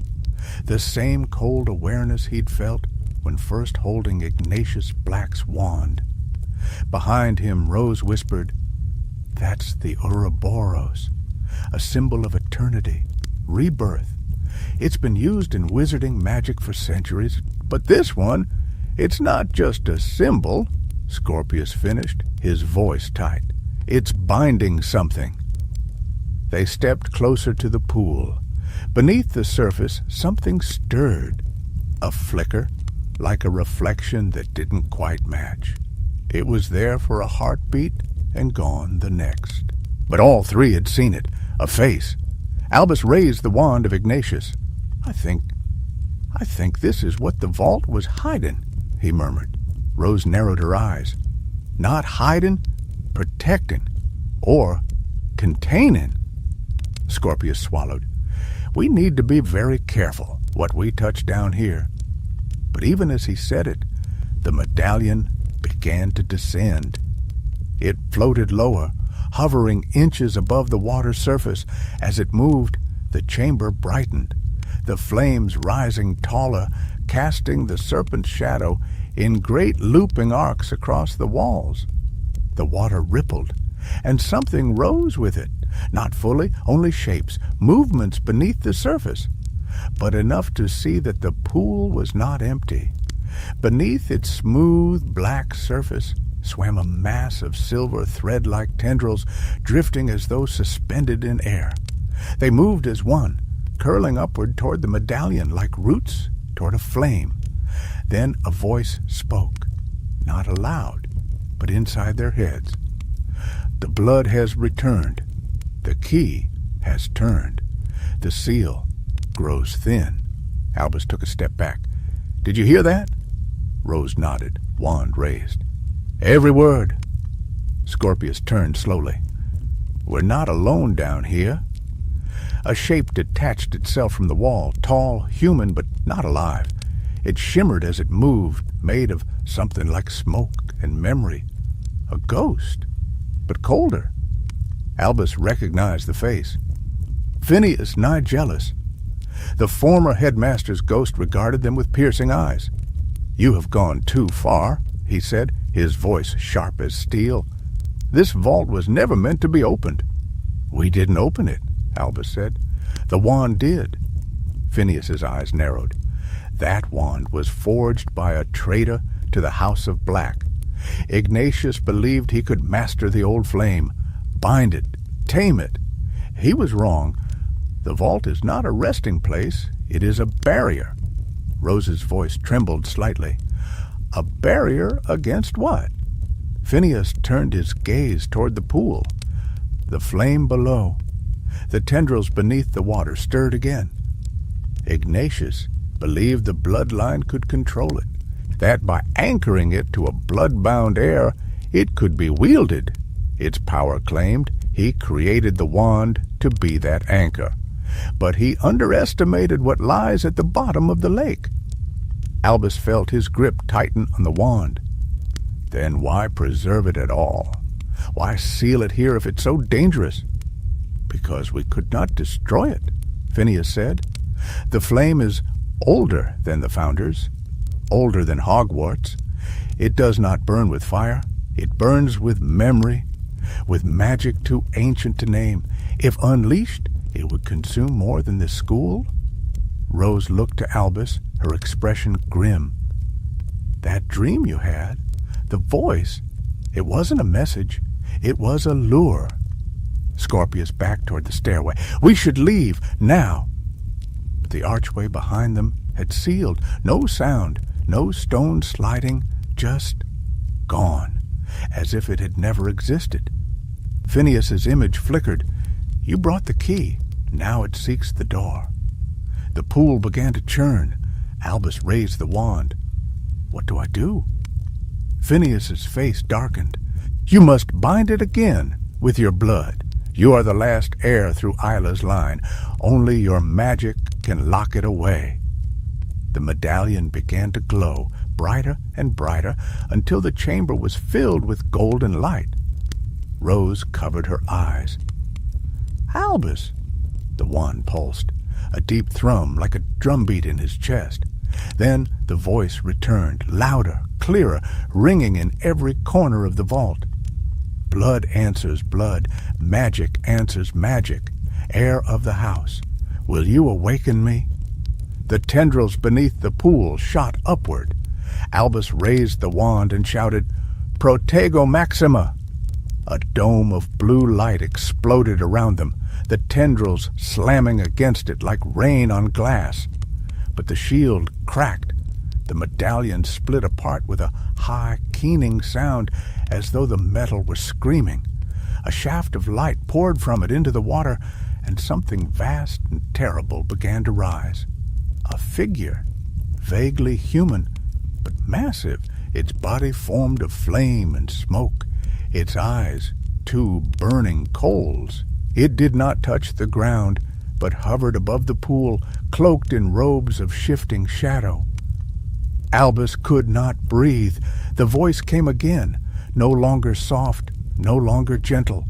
The same cold awareness he'd felt when first holding Ignatius Black's wand. Behind him, Rose whispered, "That's the Ouroboros, a symbol of eternity, rebirth. It's been used in wizarding magic for centuries, but this one, it's not just a symbol," Scorpius finished, his voice tight. "It's binding something." They stepped closer to the pool. Beneath the surface, something stirred. A flicker, like a reflection that didn't quite match. It was there for a heartbeat and gone the next. But all three had seen it, a face. Albus raised the wand of Ignatius. I think this is what the vault was hiding," he murmured. Rose narrowed her eyes. "Not hiding, protecting, or containing." Scorpius swallowed. "We need to be very careful what we touch down here." But even as he said it, the medallion began to descend. It floated lower, hovering inches above the water's surface. As it moved, the chamber brightened, the flames rising taller, casting the serpent's shadow in great looping arcs across the walls. The water rippled, and something rose with it, not fully, only shapes, movements beneath the surface, but enough to see that the pool was not empty. Beneath its smooth black surface swam a mass of silver thread-like tendrils, drifting as though suspended in air. They moved as one, curling upward toward the medallion like roots toward a flame. Then a voice spoke, not aloud, but inside their heads. "The blood has returned. The key has turned. The seal grows thin." Albus took a step back. "Did you hear that?" Rose nodded, wand raised. "Every word." Scorpius turned slowly. "We're not alone down here." A shape detached itself from the wall, tall, human, but not alive. It shimmered as it moved, made of something like smoke and memory. A ghost, but colder. Albus recognized the face. Phineas Nigellus. The former headmaster's ghost regarded them with piercing eyes. "You have gone too far," he said, his voice sharp as steel. "This vault was never meant to be opened." "We didn't open it," Albus said. "The wand did." Phineas's eyes narrowed. "That wand was forged by a traitor to the House of Black. Ignatius believed he could master the old flame, bind it, tame it. He was wrong. The vault is not a resting place. It is a barrier." Rose's voice trembled slightly. "A barrier against what?" Phineas turned his gaze toward the pool. The flame below, the tendrils beneath the water stirred again. Ignatius believed the bloodline could control it, that by anchoring it to a blood-bound air, it could be wielded. Its power claimed he created the wand to be that anchor. but he underestimated what lies at the bottom of the lake. Albus felt his grip tighten on the wand. Then why preserve it at all? Why seal it here if it's so dangerous? Because we could not destroy it, Phineas said. The flame is older than the Founders, older than Hogwarts. It does not burn with fire. It burns with memory, with magic too ancient to name. If unleashed, it would consume more than this school. Rose looked to Albus, her expression grim. That dream you had, the voice, it wasn't a message. It was a lure. Scorpius backed toward the stairway. We should leave, now. But the archway behind them had sealed. No sound, no stone sliding, just gone, as if it had never existed. Phineas's image flickered. You brought the key. Now it seeks the door. The pool began to churn. Albus raised the wand. What do I do? Phineas's face darkened. You must bind it again with your blood. You are the last heir through Isla's line. Only your magic can lock it away. The medallion began to glow, brighter and brighter, until the chamber was filled with golden light. Rose covered her eyes. Albus! The wand pulsed, a deep thrum like a drumbeat in his chest. Then the voice returned, louder, clearer, ringing in every corner of the vault. Blood answers blood, magic answers magic. Heir of the house, will you awaken me? The tendrils beneath the pool shot upward. Albus raised the wand and shouted, Protego Maxima! A dome of blue light exploded around them, the tendrils slamming against it like rain on glass. But the shield cracked. The medallion split apart with a high, keening sound, as though the metal were screaming. A shaft of light poured from it into the water, and something vast and terrible began to rise. A figure, vaguely human, but massive, its body formed of flame and smoke, its eyes two burning coals. It did not touch the ground, but hovered above the pool, cloaked in robes of shifting shadow. Albus could not breathe. The voice came again, no longer soft, no longer gentle.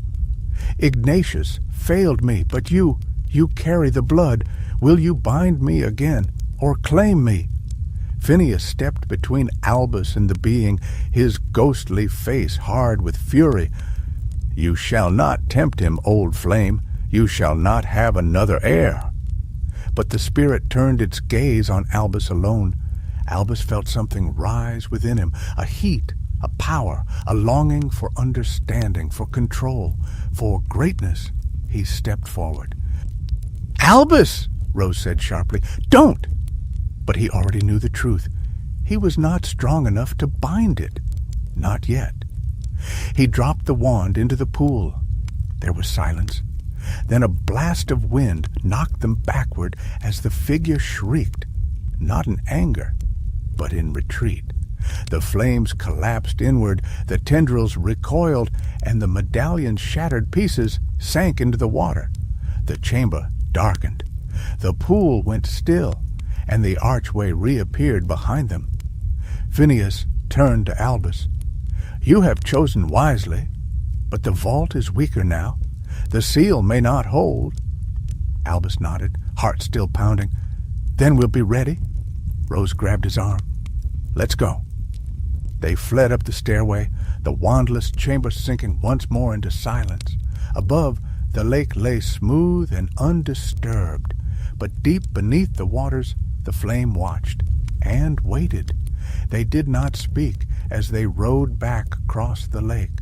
Ignatius failed me, but you carry the blood. Will you bind me again, or claim me? Phineas stepped between Albus and the being, his ghostly face hard with fury. You shall not tempt him, old flame. You shall not have another heir. But the spirit turned its gaze on Albus alone. Albus felt something rise within him, a heat, a power, a longing for understanding, for control, for greatness. He stepped forward. Albus! Rose said sharply. Don't! But he already knew the truth. He was not strong enough to bind it. Not yet. He dropped the wand into the pool. There was silence. Then a blast of wind knocked them backward as the figure shrieked, not in anger, but in retreat. The flames collapsed inward, the tendrils recoiled, and the medallion's shattered pieces sank into the water. The chamber darkened. The pool went still, and the archway reappeared behind them. Phineas turned to Albus. You have chosen wisely, but the vault is weaker now. The seal may not hold. Albus nodded, heart still pounding. Then we'll be ready. Rose grabbed his arm. Let's go. They fled up the stairway, the wandless chamber sinking once more into silence. Above, the lake lay smooth and undisturbed, but deep beneath the waters, the flame watched and waited. They did not speak as they rowed back across the lake.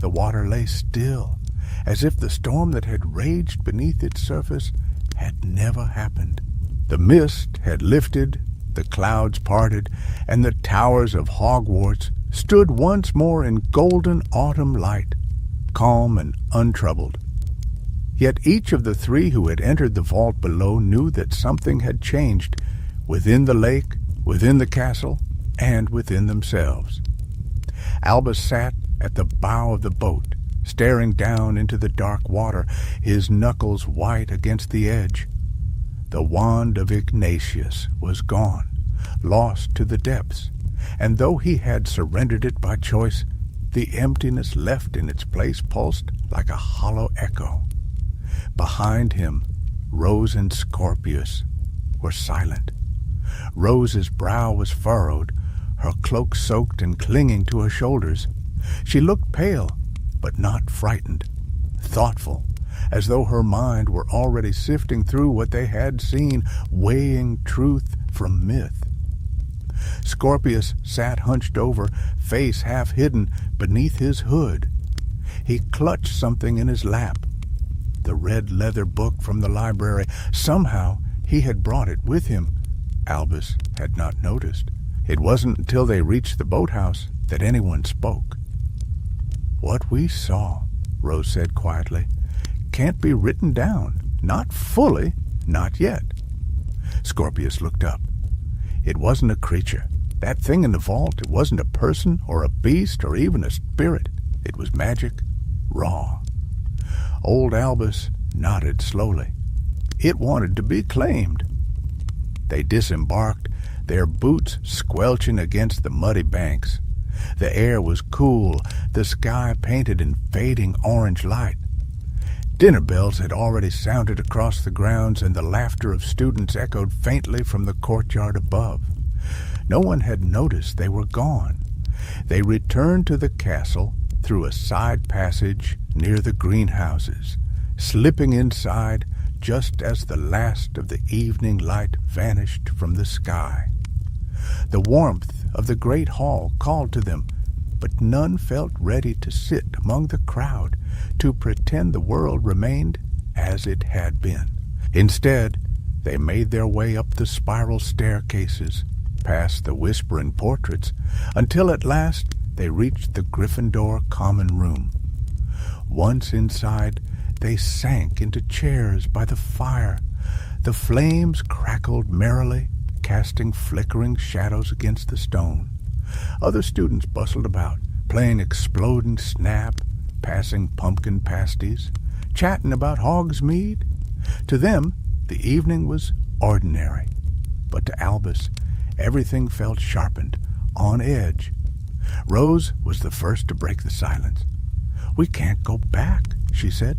The water lay still, as if the storm that had raged beneath its surface had never happened. The mist had lifted, the clouds parted, and the towers of Hogwarts stood once more in golden autumn light, calm and untroubled. Yet each of the three who had entered the vault below knew that something had changed within the lake, within the castle, and within themselves. Albus sat at the bow of the boat, staring down into the dark water, his knuckles white against the edge. The wand of Ignatius was gone, lost to the depths, and though he had surrendered it by choice, the emptiness left in its place pulsed like a hollow echo. Behind him, Rose and Scorpius were silent. Rose's brow was furrowed, her cloak soaked and clinging to her shoulders. She looked pale, but not frightened, thoughtful, as though her mind were already sifting through what they had seen, weighing truth from myth. Scorpius sat hunched over, face half hidden beneath his hood. He clutched something in his lap. The red leather book from the library. Somehow he had brought it with him. Albus had not noticed. It wasn't until they reached the boathouse that anyone spoke. "What we saw," Rose said quietly, "can't be written down. Not fully, not yet." Scorpius looked up. It wasn't a creature. That thing in the vault, it wasn't a person or a beast or even a spirit. It was magic, raw. Old Albus nodded slowly. It wanted to be claimed. They disembarked, their boots squelching against the muddy banks. The air was cool, the sky painted in fading orange light. Dinner bells had already sounded across the grounds, and the laughter of students echoed faintly from the courtyard above. No one had noticed they were gone. They returned to the castle through a side passage near the greenhouses, slipping inside just as the last of the evening light vanished from the sky. The warmth of the great hall called to them, but none felt ready to sit among the crowd to pretend the world remained as it had been. Instead, they made their way up the spiral staircases, past the whispering portraits, until at last they reached the Gryffindor common room. Once inside, they sank into chairs by the fire. The flames crackled merrily, casting flickering shadows against the stone. Other students bustled about, playing exploding snap, passing pumpkin pasties, chatting about Hogsmeade. To them, the evening was ordinary, but to Albus, everything felt sharpened, on edge. Rose was the first to break the silence. "We can't go back," she said.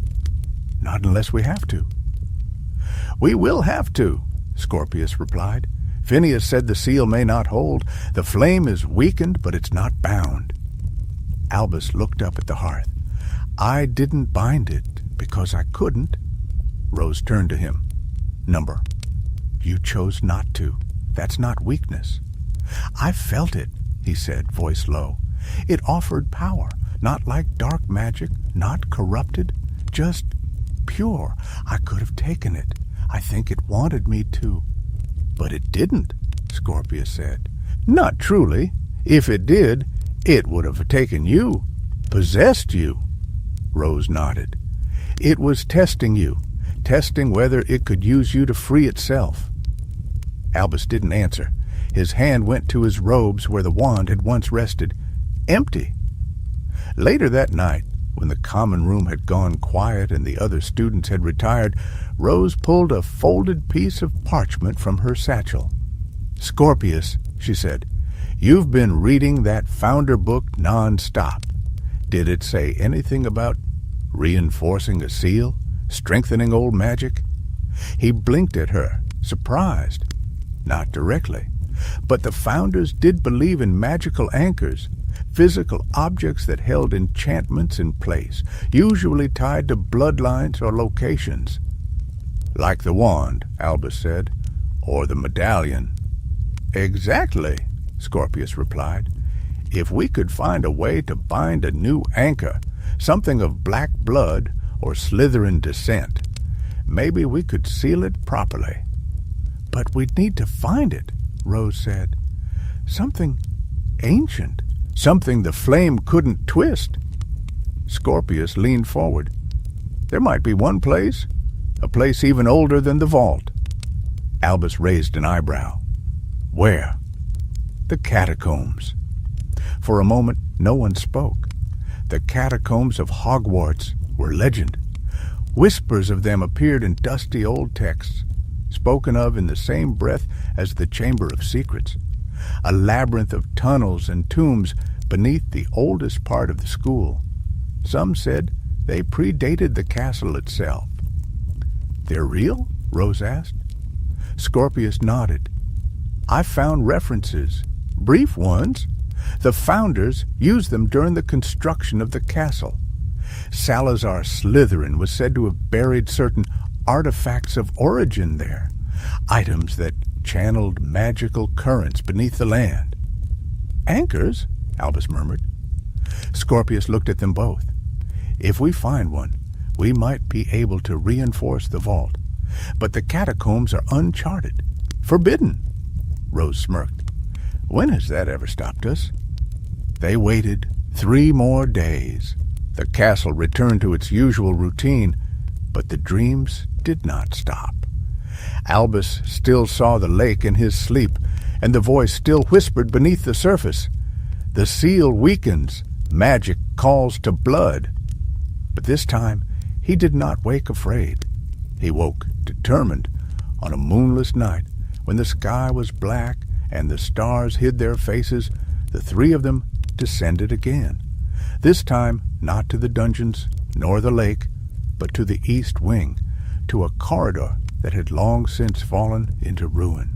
"Not unless we have to." "We will have to," Scorpius replied. "Phineas said the seal may not hold. The flame is weakened, but it's not bound." Albus looked up at the hearth. "I didn't bind it because I couldn't." Rose turned to him. "Number, you chose not to. That's not weakness." "I felt it," he said, voice low. "It offered power, not like dark magic, not corrupted, just pure. I could have taken it. I think it wanted me to." "But it didn't," Scorpius said. "Not truly. If it did, it would have taken you, possessed you." Rose nodded. "It was testing you, testing whether it could use you to free itself." Albus didn't answer. His hand went to his robes where the wand had once rested, empty. Later that night, when the common room had gone quiet and the other students had retired, Rose pulled a folded piece of parchment from her satchel. "Scorpius," she said, "you've been reading that founder book non-stop. Did it say anything about reinforcing a seal, strengthening old magic?" He blinked at her, surprised. Not directly. But the founders did believe in magical anchors, physical objects that held enchantments in place, usually tied to bloodlines or locations. "Like the wand," Albus said, "or the medallion." "Exactly," Scorpius replied. "If we could find a way to bind a new anchor, something of black blood or Slytherin descent, maybe we could seal it properly." "But we'd need to find it," Rose said. "Something ancient, something the flame couldn't twist." Scorpius leaned forward. "There might be one place, a place even older than the vault." Albus raised an eyebrow. "Where?" "The catacombs." For a moment, no one spoke. The catacombs of Hogwarts were legend. Whispers of them appeared in dusty old texts. spoken of in the same breath as the Chamber of Secrets, a labyrinth of tunnels and tombs beneath the oldest part of the school. Some said they predated the castle itself. "They're real?" Rose asked. Scorpius nodded. "I found references, brief ones. The founders used them during the construction of the castle. Salazar Slytherin was said to have buried certain artifacts of origin there, items that channeled magical currents beneath the land." "Anchors?" Albus murmured. Scorpius looked at them both. "If we find one, we might be able to reinforce the vault. But the catacombs are uncharted, forbidden." Rose smirked. "When has that ever stopped us?" They waited 3 more days. The castle returned to its usual routine, but the dreams did not stop. Albus still saw the lake in his sleep, and the voice still whispered beneath the surface. "The seal weakens. Magic calls to blood." But this time he did not wake afraid. He woke determined on a moonless night when the sky was black and the stars hid their faces. The 3 of them descended again, this time not to the dungeons nor the lake, but to the east wing, to a corridor that had long since fallen into ruin.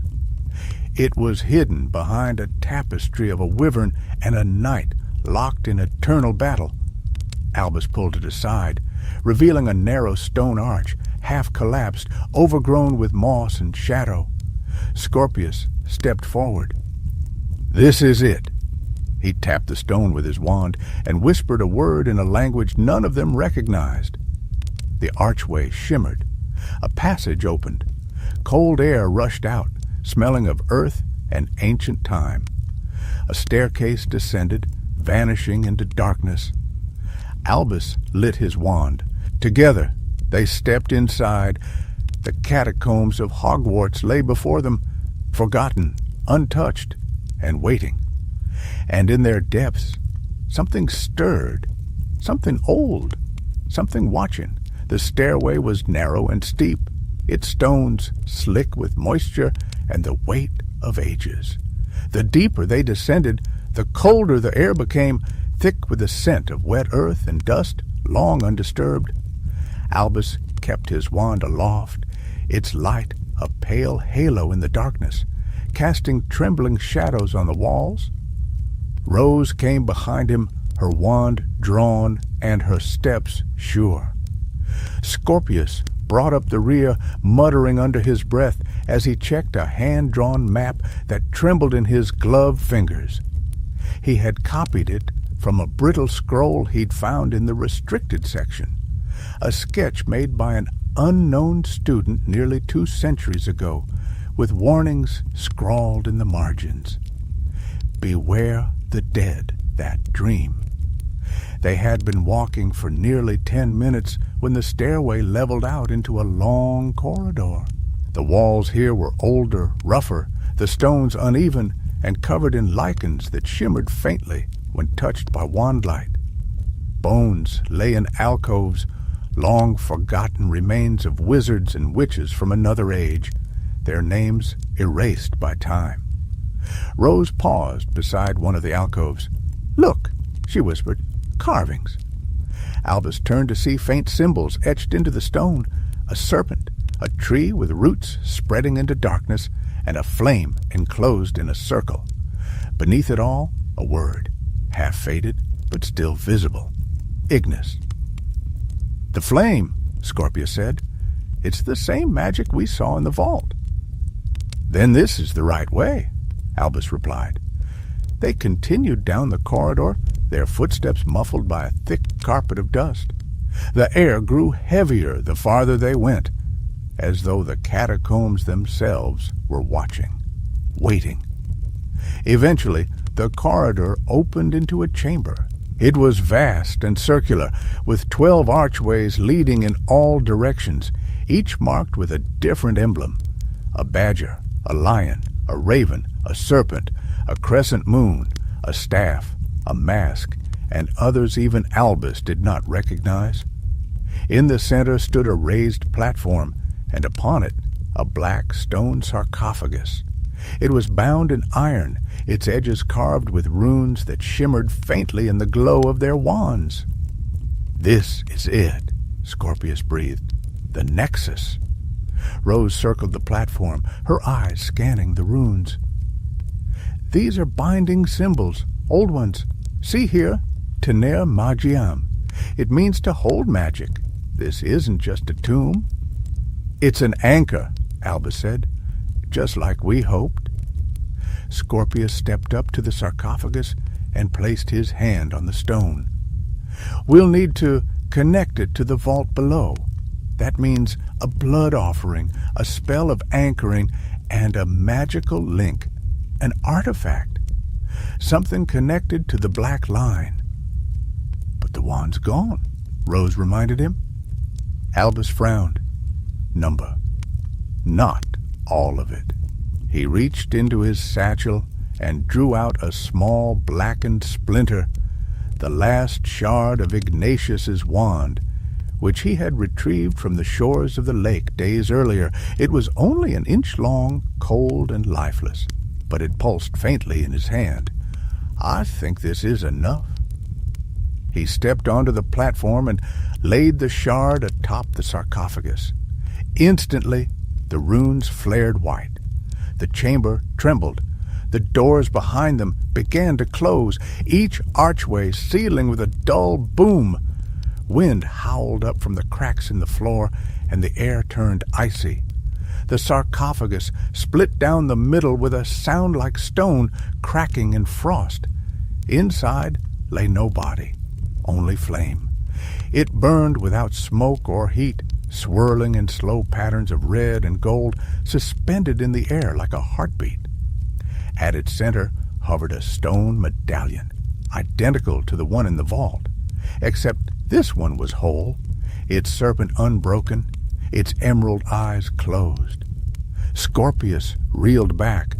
It was hidden behind a tapestry of a wyvern and a knight locked in eternal battle. Albus pulled it aside, revealing a narrow stone arch, half-collapsed, overgrown with moss and shadow. Scorpius stepped forward. "This is it." He tapped the stone with his wand and whispered a word in a language none of them recognized. The archway shimmered. A passage opened. Cold air rushed out, smelling of earth and ancient time. A staircase descended, vanishing into darkness. Albus lit his wand. Together they stepped inside. The catacombs of Hogwarts lay before them, forgotten, untouched, and waiting. And in their depths, something stirred, something old, something watching. The stairway was narrow and steep, its stones slick with moisture and the weight of ages. The deeper they descended, the colder the air became, thick with the scent of wet earth and dust, long undisturbed. Albus kept his wand aloft, its light a pale halo in the darkness, casting trembling shadows on the walls. Rose came behind him, her wand drawn and her steps sure. Scorpius brought up the rear, muttering under his breath as he checked a hand-drawn map that trembled in his gloved fingers. He had copied it from a brittle scroll he'd found in the restricted section, a sketch made by an unknown student nearly 2 centuries ago, with warnings scrawled in the margins. "Beware the dead that dream." They had been walking for nearly 10 minutes when the stairway leveled out into a long corridor. The walls here were older, rougher, the stones uneven and covered in lichens that shimmered faintly when touched by wandlight. Bones lay in alcoves, long-forgotten remains of wizards and witches from another age, their names erased by time. Rose paused beside one of the alcoves. "Look," she whispered, "carvings." Albus turned to see faint symbols etched into the stone, a serpent, a tree with roots spreading into darkness, and a flame enclosed in a circle. Beneath it all, a word, half-faded but still visible. Ignis. "The flame," Scorpius said. "It's the same magic we saw in the vault." "Then this is the right way," Albus replied. They continued down the corridor, their footsteps muffled by a thick carpet of dust. The air grew heavier the farther they went, as though the catacombs themselves were watching, waiting. Eventually, the corridor opened into a chamber. It was vast and circular, with 12 archways leading in all directions, each marked with a different emblem: a badger, a lion, a raven, a serpent, a crescent moon, a staff, a mask, and others even Albus did not recognize. In the center stood a raised platform, and upon it a black stone sarcophagus. It was bound in iron, its edges carved with runes that shimmered faintly in the glow of their wands. "This is it," Scorpius breathed. "The Nexus." Rose circled the platform, her eyes scanning the runes. "These are binding symbols, old ones. See here, tener magiam. It means to hold magic. This isn't just a tomb." "It's an anchor," Albus said, "just like we hoped." Scorpius stepped up to the sarcophagus and placed his hand on the stone. "We'll need to connect it to the vault below. That means a blood offering, a spell of anchoring, and a magical link, an artifact, something connected to the black line." "But the wand's gone," Rose reminded him. Albus frowned. "Number. Not all of it." He reached into his satchel and drew out a small blackened splinter, the last shard of Ignatius's wand, which he had retrieved from the shores of the lake days earlier. It was only an inch long, cold and lifeless, but it pulsed faintly in his hand. "I think this is enough." He stepped onto the platform and laid the shard atop the sarcophagus. Instantly, the runes flared white. The chamber trembled. The doors behind them began to close, each archway sealing with a dull boom. Wind howled up from the cracks in the floor, and the air turned icy. The sarcophagus split down the middle with a sound like stone cracking in frost. Inside lay no body, only flame. It burned without smoke or heat, swirling in slow patterns of red and gold, suspended in the air like a heartbeat. At its center hovered a stone medallion, identical to the one in the vault, except this one was whole, its serpent unbroken, its emerald eyes closed. Scorpius reeled back.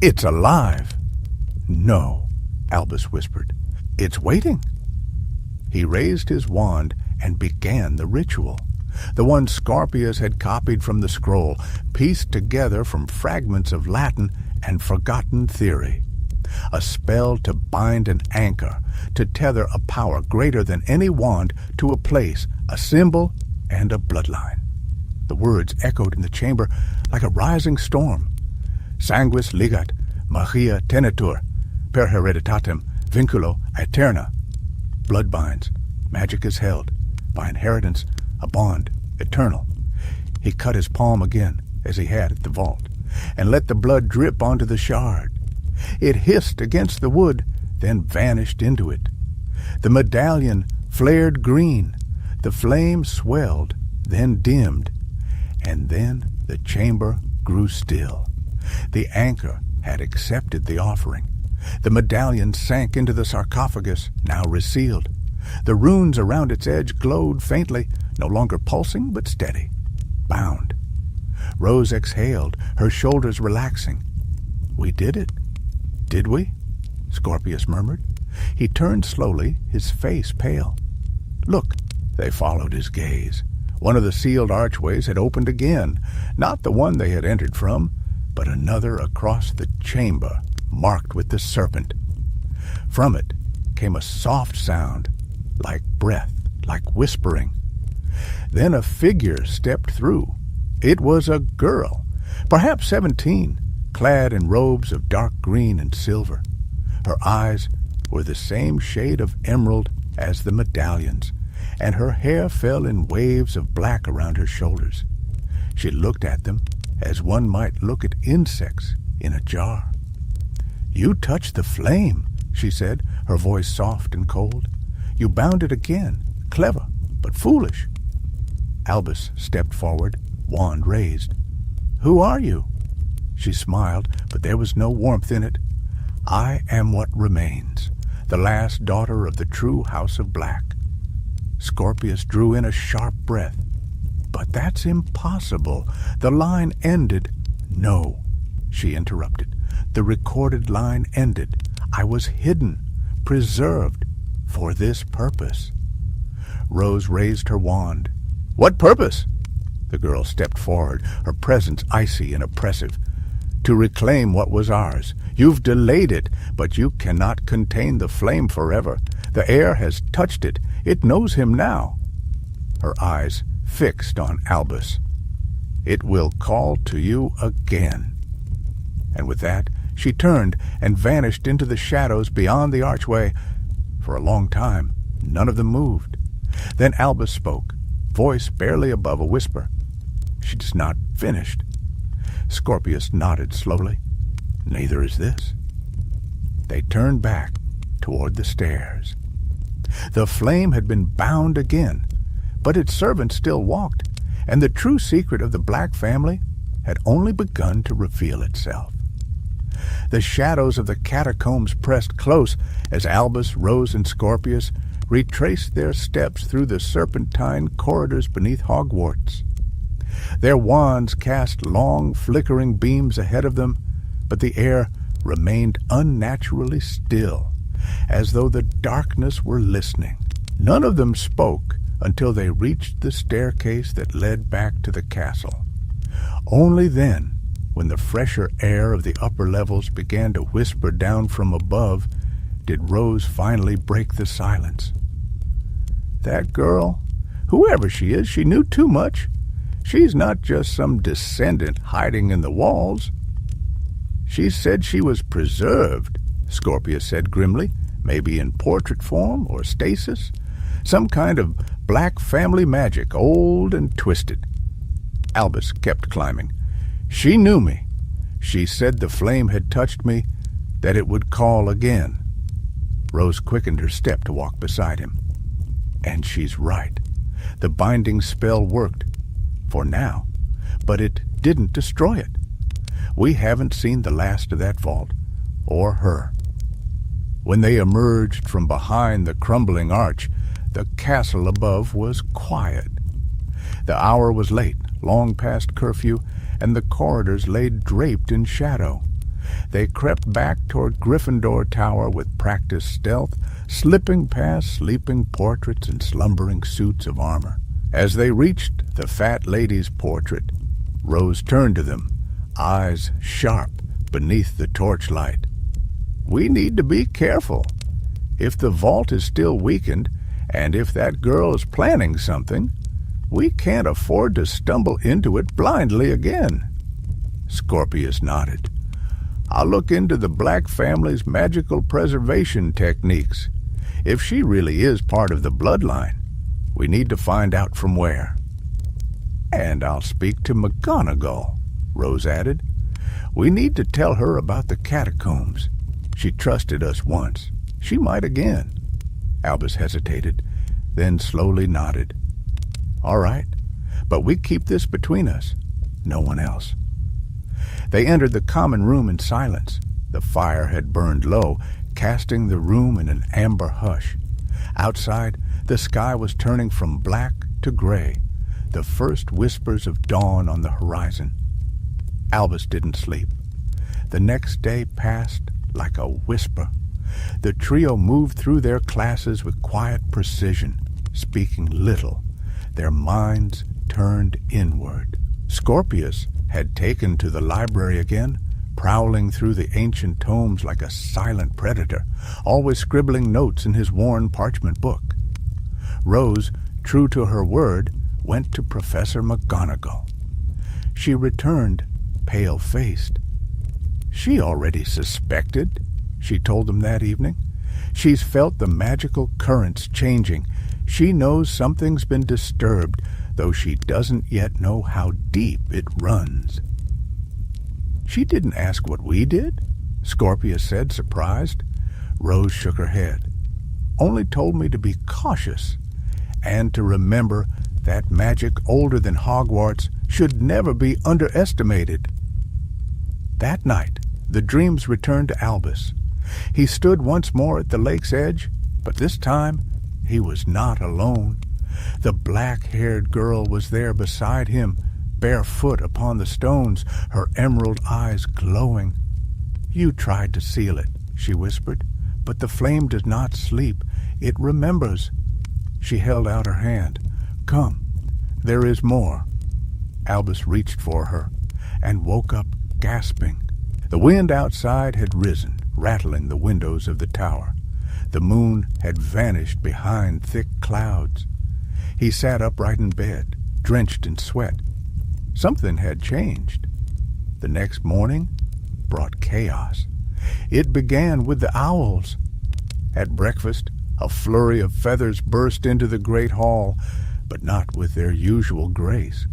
"It's alive!" "No," Albus whispered. "It's waiting." He raised his wand and began the ritual, the one Scorpius had copied from the scroll, pieced together from fragments of Latin and forgotten theory. A spell to bind an anchor, to tether a power greater than any wand to a place, a symbol, and a bloodline. The words echoed in the chamber like a rising storm. "Sanguis ligat, magia tenetur, per hereditatem, vinculo aeterna." Blood binds, magic is held, by inheritance, a bond, eternal. He cut his palm again, as he had at the vault, and let the blood drip onto the shard. It hissed against the wood, then vanished into it. The medallion flared green. The flame swelled, then dimmed, and then the chamber grew still. The anchor had accepted the offering. The medallion sank into the sarcophagus, now resealed. The runes around its edge glowed faintly, no longer pulsing but steady, bound. Rose exhaled, her shoulders relaxing. "We did it, did we?" Scorpius murmured. He turned slowly, his face pale. "Look," they followed his gaze. One of the sealed archways had opened again, not the one they had entered from, but another across the chamber, marked with the serpent. From it came a soft sound, like breath, like whispering. Then a figure stepped through. It was a girl, perhaps 17, clad in robes of dark green and silver. Her eyes were the same shade of emerald as the medallions, and her hair fell in waves of black around her shoulders. She looked at them as one might look at insects in a jar. "You touched the flame," she said, her voice soft and cold. "You bound it again. Clever, but foolish." Albus stepped forward, wand raised. "Who are you?" She smiled, but there was no warmth in it. "I am what remains, the last daughter of the true House of Black." Scorpius drew in a sharp breath. "But that's impossible. The line ended." "No," she interrupted. "The recorded line ended. I was hidden, preserved, for this purpose." Rose raised her wand. "What purpose?" The girl stepped forward, her presence icy and oppressive. "To reclaim what was ours. You've delayed it, but you cannot contain the flame forever. The air has touched it. It knows him now." Her eyes fixed on Albus. "It will call to you again." And with that, she turned and vanished into the shadows beyond the archway. For a long time, none of them moved. Then Albus spoke, voice barely above a whisper. "She's not finished." Scorpius nodded slowly. "Neither is this." They turned back toward the stairs. The flame had been bound again, but its servant still walked, and the true secret of the Black family had only begun to reveal itself. The shadows of the catacombs pressed close as Albus, Rose, and Scorpius retraced their steps through the serpentine corridors beneath Hogwarts. Their wands cast long, flickering beams ahead of them, but the air remained unnaturally still, as though the darkness were listening. None of them spoke until they reached the staircase that led back to the castle. Only then, when the fresher air of the upper levels began to whisper down from above, did Rose finally break the silence. "That girl, whoever she is, she knew too much. She's not just some descendant hiding in the walls." "She said she was preserved," Scorpius said grimly, "maybe in portrait form or stasis. Some kind of Black family magic, old and twisted." Albus kept climbing. "She knew me. She said the flame had touched me, that it would call again." Rose quickened her step to walk beside him. "And she's right. The binding spell worked. For now. But it didn't destroy it. We haven't seen the last of that vault, or her." When they emerged from behind the crumbling arch, the castle above was quiet. The hour was late, long past curfew, and the corridors lay draped in shadow. They crept back toward Gryffindor Tower with practiced stealth, slipping past sleeping portraits and slumbering suits of armor. As they reached the fat lady's portrait, Rose turned to them, eyes sharp beneath the torchlight. "We need to be careful. If the vault is still weakened, and if that girl is planning something, we can't afford to stumble into it blindly again." Scorpius nodded. "I'll look into the Black family's magical preservation techniques. If she really is part of the bloodline, we need to find out from where." "And I'll speak to McGonagall," Rose added. "We need to tell her about the catacombs. She trusted us once. She might again." Albus hesitated, then slowly nodded. "All right, but we keep this between us. No one else." They entered the common room in silence. The fire had burned low, casting the room in an amber hush. Outside, the sky was turning from black to gray, the first whispers of dawn on the horizon. Albus didn't sleep. The next day passed like a whisper. The trio moved through their classes with quiet precision, speaking little, their minds turned inward. Scorpius had taken to the library again, prowling through the ancient tomes like a silent predator, always scribbling notes in his worn parchment book. Rose, true to her word, went to Professor McGonagall. She returned, pale-faced. She already suspected, she told them that evening. She's felt the magical currents changing. She knows something's been disturbed, though she doesn't yet know how deep it runs. "She didn't ask what we did?" Scorpius said, surprised. Rose shook her head. "Only told me to be cautious, and to remember that magic older than Hogwarts should never be underestimated." That night, the dreams returned to Albus. He stood once more at the lake's edge, but this time he was not alone. The black-haired girl was there beside him, barefoot upon the stones, her emerald eyes glowing. "You tried to seal it," she whispered, "but the flame does not sleep. It remembers." She held out her hand. "Come, there is more." Albus reached for her and woke up gasping. The wind outside had risen, rattling the windows of the tower. The moon had vanished behind thick clouds. He sat upright in bed, drenched in sweat. Something had changed. The next morning brought chaos. It began with the owls. At breakfast, a flurry of feathers burst into the great hall, but not with their usual grace.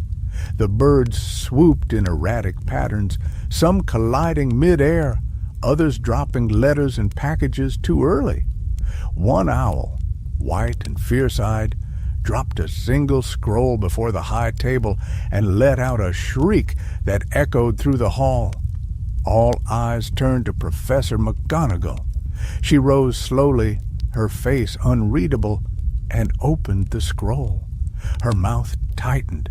The birds swooped in erratic patterns, some colliding mid-air, others dropping letters and packages too early. One owl, white and fierce-eyed, dropped a single scroll before the high table and let out a shriek that echoed through the hall. All eyes turned to Professor McGonagall. She rose slowly, her face unreadable, and opened the scroll. Her mouth tightened.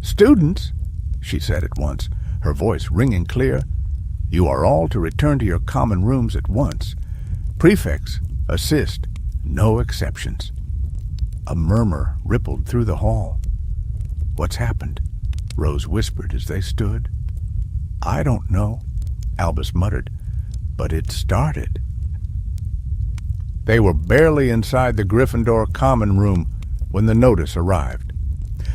"Students," she said at once, her voice ringing clear, "you are all to return to your common rooms at once. Prefects, assist, no exceptions." A murmur rippled through the hall. "What's happened?" Rose whispered as they stood. "I don't know," Albus muttered, "but it started." They were barely inside the Gryffindor common room when the notice arrived.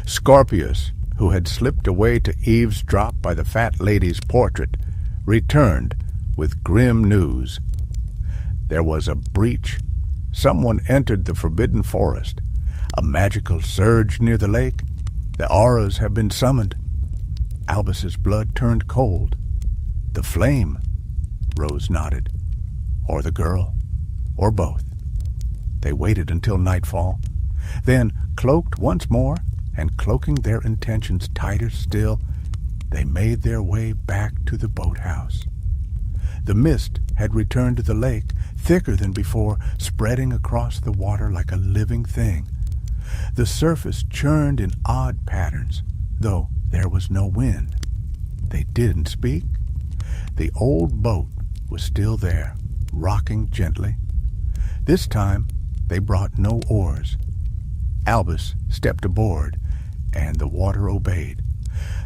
Scorpius, who had slipped away to eavesdrop by the fat lady's portrait, returned with grim news. There was a breach. Someone entered the forbidden forest. A magical surge near the lake. The auras have been summoned. Albus's blood turned cold. "The flame," Rose nodded. "Or the girl. Or both." They waited until nightfall. Then, cloaked once more, and cloaking their intentions tighter still, they made their way back to the boathouse. The mist had returned to the lake, thicker than before, spreading across the water like a living thing. The surface churned in odd patterns, though there was no wind. They didn't speak. The old boat was still there, rocking gently. This time they brought no oars. Albus stepped aboard, and the water obeyed.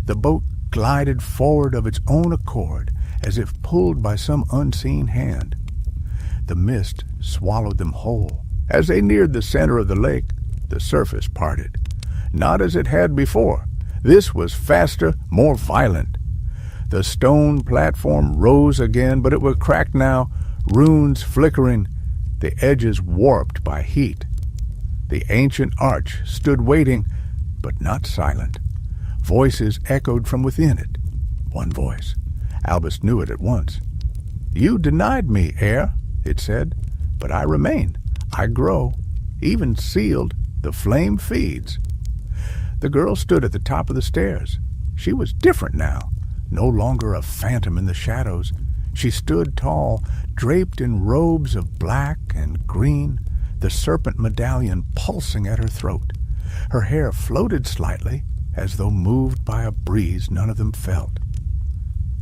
The boat glided forward of its own accord, as if pulled by some unseen hand. The mist swallowed them whole. As they neared the center of the lake, the surface parted. Not as it had before. This was faster, more violent. The stone platform rose again, but it was cracked now, runes flickering, the edges warped by heat. The ancient arch stood waiting, but not silent. Voices echoed from within it. One voice. Albus knew it at once. "You denied me, heir," it said, "but I remain. I grow. Even sealed, the flame feeds." The girl stood at the top of the stairs. She was different now, no longer a phantom in the shadows. She stood tall, draped in robes of black and green, the serpent medallion pulsing at her throat. Her hair floated slightly, as though moved by a breeze none of them felt.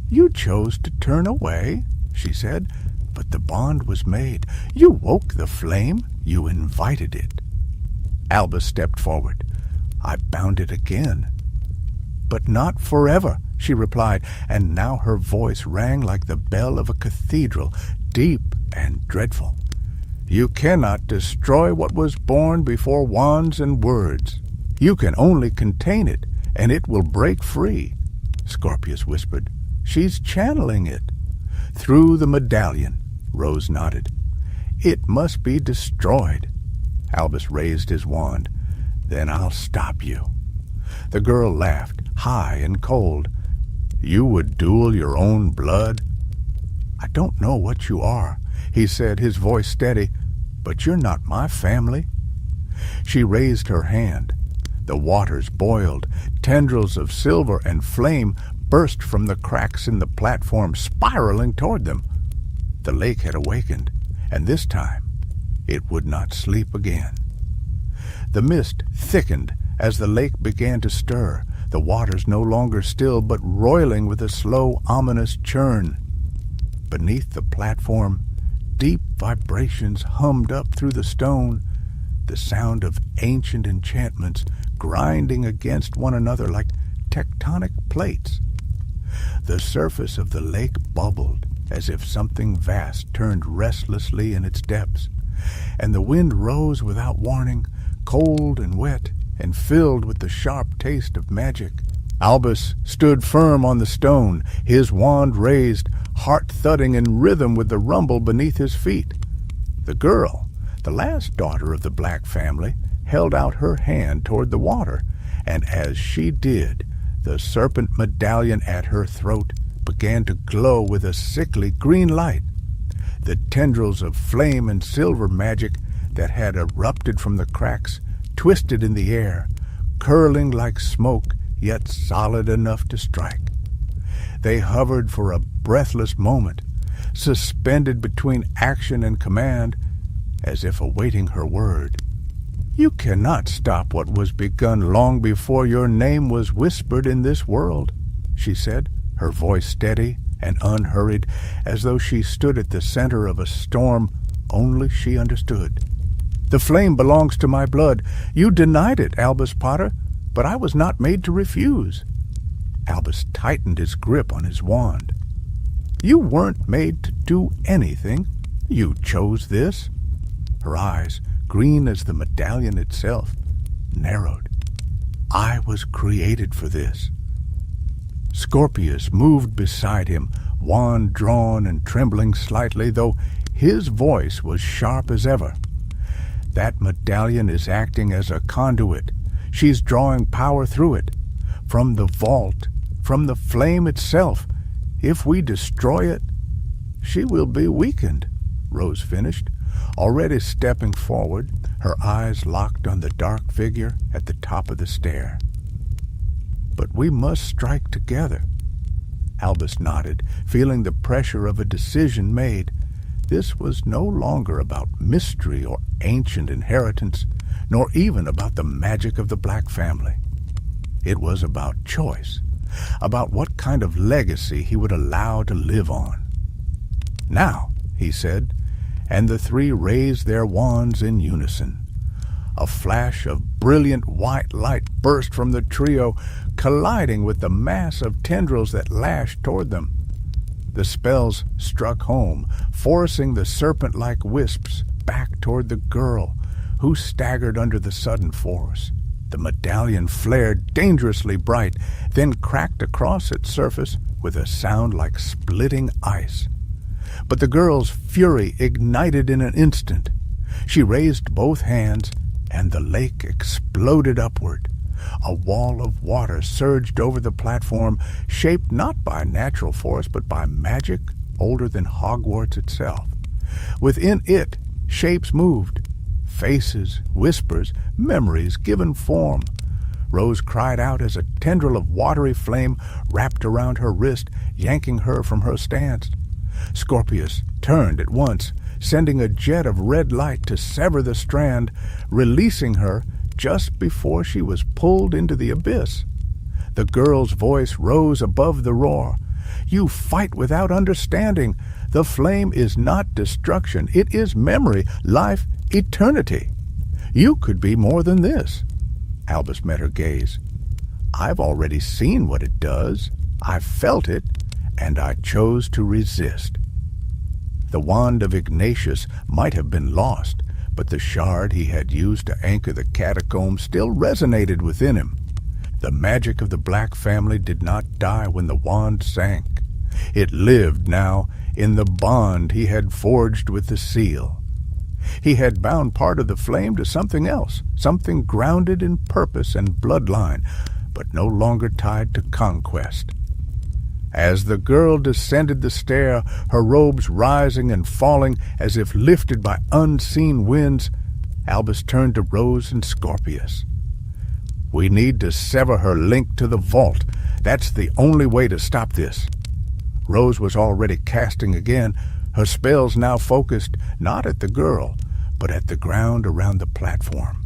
"You chose to turn away," she said, "but the bond was made. You woke the flame. You invited it." Albus stepped forward. "I bound it again." "But not forever," she replied, and now her voice rang like the bell of a cathedral, deep and dreadful. "You cannot destroy what was born before wands and words. You can only contain it, and it will break free," Scorpius whispered. "She's channeling it." "Through the medallion," Rose nodded. "It must be destroyed." Albus raised his wand. "Then I'll stop you." The girl laughed, high and cold. "You would duel your own blood?" "I don't know what you are," he said, his voice steady, "but you're not my family." She raised her hand. The waters boiled. Tendrils of silver and flame burst from the cracks in the platform, spiraling toward them. The lake had awakened, and this time it would not sleep again. The mist thickened as the lake began to stir, the waters no longer still, but roiling with a slow, ominous churn. Beneath the platform, deep vibrations hummed up through the stone, the sound of ancient enchantments grinding against one another like tectonic plates. The surface of the lake bubbled as if something vast turned restlessly in its depths, and the wind rose without warning, cold and wet, and filled with the sharp taste of magic. Albus stood firm on the stone, his wand raised, heart thudding in rhythm with the rumble beneath his feet. The girl, the last daughter of the Black family, held out her hand toward the water, and as she did, the serpent medallion at her throat began to glow with a sickly green light. The tendrils of flame and silver magic that had erupted from the cracks twisted in the air, curling like smoke, yet solid enough to strike. They hovered for a breathless moment, suspended between action and command, as if awaiting her word. "You cannot stop what was begun long before your name was whispered in this world," she said, her voice steady and unhurried, as though she stood at the center of a storm only she understood. "The flame belongs to my blood. You denied it, Albus Potter, but I was not made to refuse." Albus tightened his grip on his wand. "You weren't made to do anything. You chose this." Her eyes, green as the medallion itself, narrowed. "I was created for this." Scorpius moved beside him, wand drawn and trembling slightly, though his voice was sharp as ever. "That medallion is acting as a conduit. She's drawing power through it, from the vault, from the flame itself. If we destroy it, she will be weakened," Rose finished, already stepping forward, her eyes locked on the dark figure at the top of the stair. "But we must strike together." Albus nodded, feeling the pressure of a decision made. This was no longer about mystery or ancient inheritance, nor even about the magic of the Black family. It was about choice, about what kind of legacy he would allow to live on. "Now," he said, and the three raised their wands in unison. A flash of brilliant white light burst from the trio, colliding with the mass of tendrils that lashed toward them. The spells struck home, forcing the serpent-like wisps back toward the girl, who staggered under the sudden force. The medallion flared dangerously bright, then cracked across its surface with a sound like splitting ice. But the girl's fury ignited in an instant. She raised both hands, and the lake exploded upward. A wall of water surged over the platform, shaped not by natural force, but by magic older than Hogwarts itself. Within it, shapes moved. Faces, whispers, memories given form. Rose cried out as a tendril of watery flame wrapped around her wrist, yanking her from her stance. Scorpius turned at once, sending a jet of red light to sever the strand, releasing her just before she was pulled into the abyss. The girl's voice rose above the roar. "You fight without understanding. The flame is not destruction. It is memory, life, eternity. You could be more than this." Albus met her gaze. "I've already seen what it does. I've felt it, and I chose to resist." The wand of Ignatius might have been lost, but the shard he had used to anchor the catacomb still resonated within him. The magic of the Black family did not die when the wand sank. It lived now in the bond he had forged with the seal. He had bound part of the flame to something else, something grounded in purpose and bloodline, but no longer tied to conquest. As the girl descended the stair, her robes rising and falling as if lifted by unseen winds, Albus turned to Rose and Scorpius. "We need to sever her link to the vault. That's the only way to stop this." Rose was already casting again, her spells now focused not at the girl, but at the ground around the platform.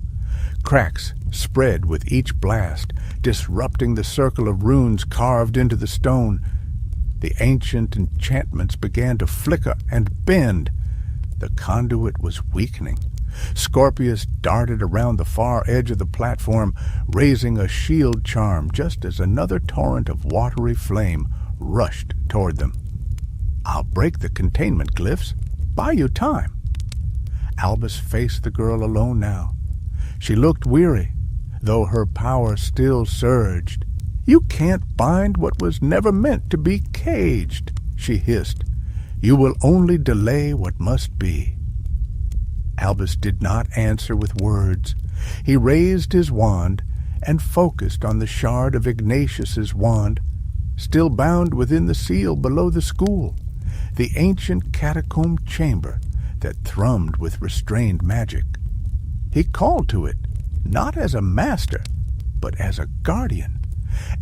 Cracks spread with each blast, disrupting the circle of runes carved into the stone. The ancient enchantments began to flicker and bend. The conduit was weakening, Scorpius darted around the far edge of the platform, raising a shield charm just as another torrent of watery flame rushed toward them. "I'll break the containment glyphs. Buy you time." Albus faced the girl alone now. She looked weary, though her power still surged. "You can't bind what was never meant to be caged," she hissed. "You will only delay what must be." Albus did not answer with words. He raised his wand and focused on the shard of Ignatius's wand, still bound within the seal below the school, the ancient catacomb chamber that thrummed with restrained magic. He called to it, not as a master, but as a guardian,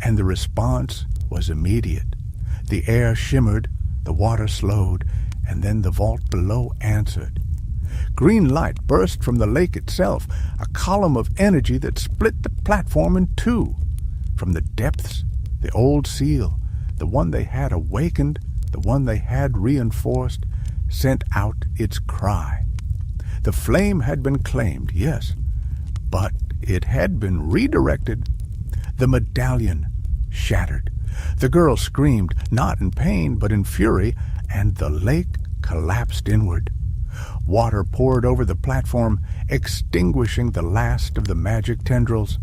and the response was immediate. The air shimmered, the water slowed, and then the vault below answered. Green light burst from the lake itself, a column of energy that split the platform in two. From the depths, the old seal, the one they had awakened, the one they had reinforced, sent out its cry. The flame had been claimed, yes, but it had been redirected. The medallion shattered. The girl screamed, not in pain, but in fury, and the lake collapsed inward. Water poured over the platform, extinguishing the last of the magic tendrils.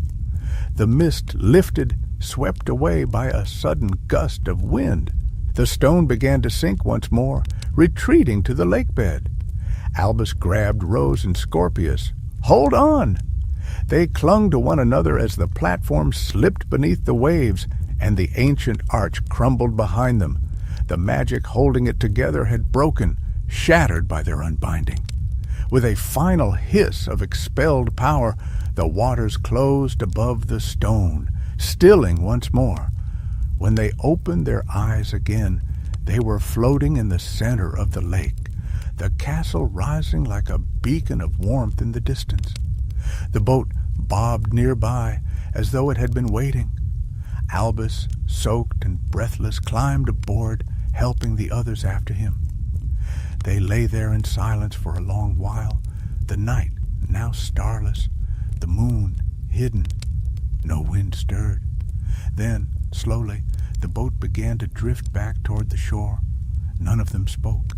The mist lifted, swept away by a sudden gust of wind. The stone began to sink once more, retreating to the lake bed. Albus grabbed Rose and Scorpius. "Hold on!" They clung to one another as the platform slipped beneath the waves, and the ancient arch crumbled behind them. The magic holding it together had broken, shattered by their unbinding. With a final hiss of expelled power, the waters closed above the stone, stilling once more. When they opened their eyes again, they were floating in the center of the lake, the castle rising like a beacon of warmth in the distance. The boat bobbed nearby, as though it had been waiting. Albus, soaked and breathless, climbed aboard, helping the others after him. They lay there in silence for a long while, the night now starless, the moon hidden. No wind stirred. Then, slowly, the boat began to drift back toward the shore. None of them spoke.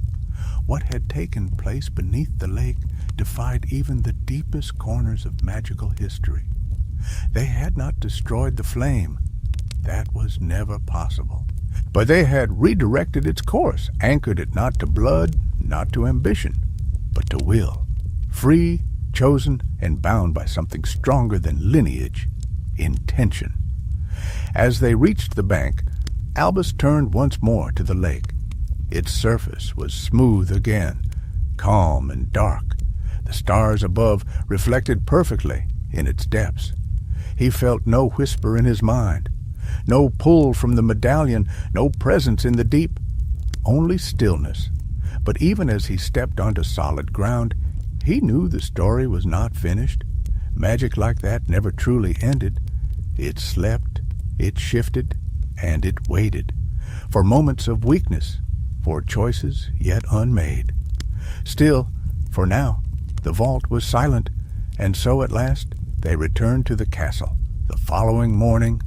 What had taken place beneath the lake defied even the deepest corners of magical history. They had not destroyed the flame. That was never possible. But they had redirected its course, anchored it not to blood, not to ambition, but to will, free, chosen, and bound by something stronger than lineage, intention. As they reached the bank, Albus turned once more to the lake. Its surface was smooth again, calm and dark. The stars above reflected perfectly in its depths. He felt no whisper in his mind, no pull from the medallion, no presence in the deep, only stillness. But even as he stepped onto solid ground, he knew the story was not finished. Magic like that never truly ended. It slept, it shifted, and it waited, for moments of weakness, for choices yet unmade. Still, for now, the vault was silent, and so at last they returned to the castle. The following morning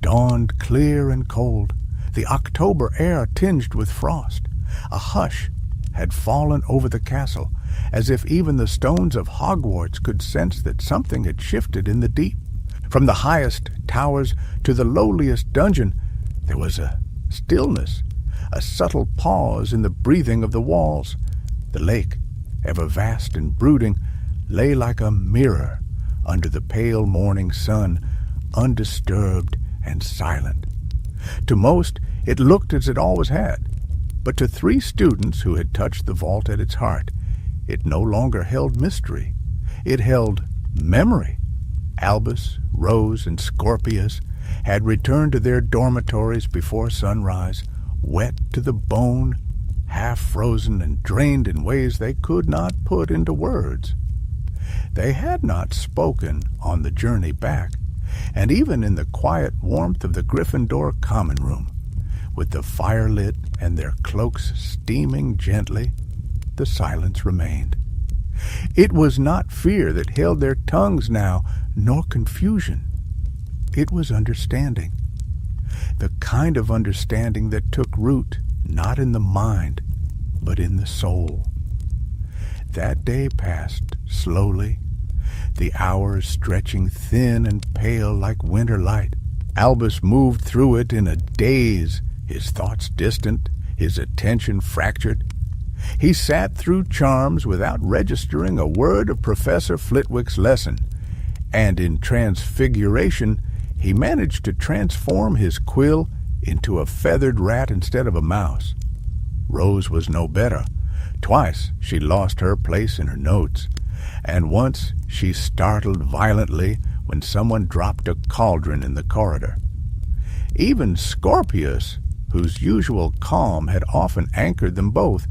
dawned clear and cold, the October air tinged with frost. A hush had fallen over the castle, as if even the stones of Hogwarts could sense that something had shifted in the deep. From the highest towers to the lowliest dungeon, there was a stillness, a subtle pause in the breathing of the walls. The lake, ever vast and brooding, lay like a mirror under the pale morning sun, undisturbed and silent. To most, it looked as it always had, but to 3 students who had touched the vault at its heart, it no longer held mystery. It held memory. Albus, Rose, and Scorpius had returned to their dormitories before sunrise, wet to the bone, half frozen and drained in ways they could not put into words. They had not spoken on the journey back, and even in the quiet warmth of the Gryffindor common room, with the fire lit and their cloaks steaming gently, the silence remained. It was not fear that held their tongues now, nor confusion. It was understanding. The kind of understanding that took root not in the mind, but in the soul. That day passed slowly, the hours stretching thin and pale like winter light. Albus moved through it in a daze, his thoughts distant, his attention fractured. He sat through charms without registering a word of Professor Flitwick's lesson, and in transfiguration he managed to transform his quill into a feathered rat instead of a mouse. Rose was no better. Twice she lost her place in her notes, and once she startled violently when someone dropped a cauldron in the corridor. Even Scorpius, whose usual calm had often anchored them both,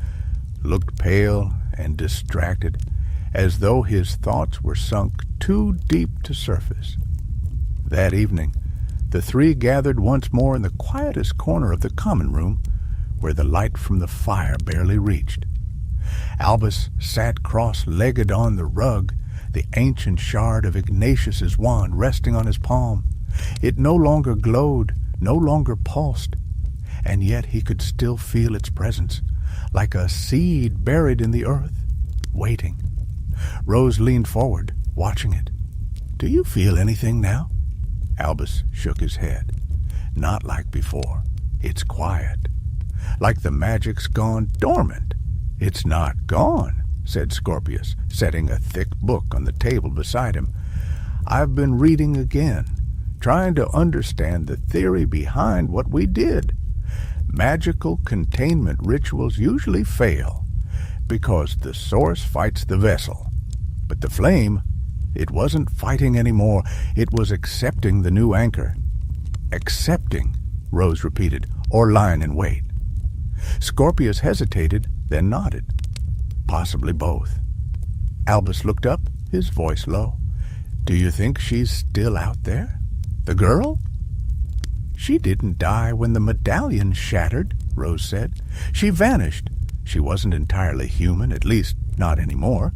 looked pale and distracted, as though his thoughts were sunk too deep to surface. That evening, the three gathered once more in the quietest corner of the common room, where the light from the fire barely reached. Albus sat cross-legged on the rug, the ancient shard of Ignatius's wand resting on his palm. It no longer glowed, no longer pulsed, and yet he could still feel its presence, like a seed buried in the earth, waiting. Rose leaned forward, watching it. "Do you feel anything now?" Albus shook his head. "Not like before. It's quiet. Like the magic's gone dormant." "It's not gone," said Scorpius, setting a thick book on the table beside him. "I've been reading again, trying to understand the theory behind what we did. Magical containment rituals usually fail because the source fights the vessel. But the flame, it wasn't fighting anymore. It was accepting the new anchor." "Accepting," Rose repeated, "or lying in wait?" Scorpius hesitated, then nodded. "Possibly both." Albus looked up, his voice low. "Do you think she's still out there? The girl?" "She didn't die when the medallion shattered," Rose said. "She vanished. She wasn't entirely human, at least not anymore.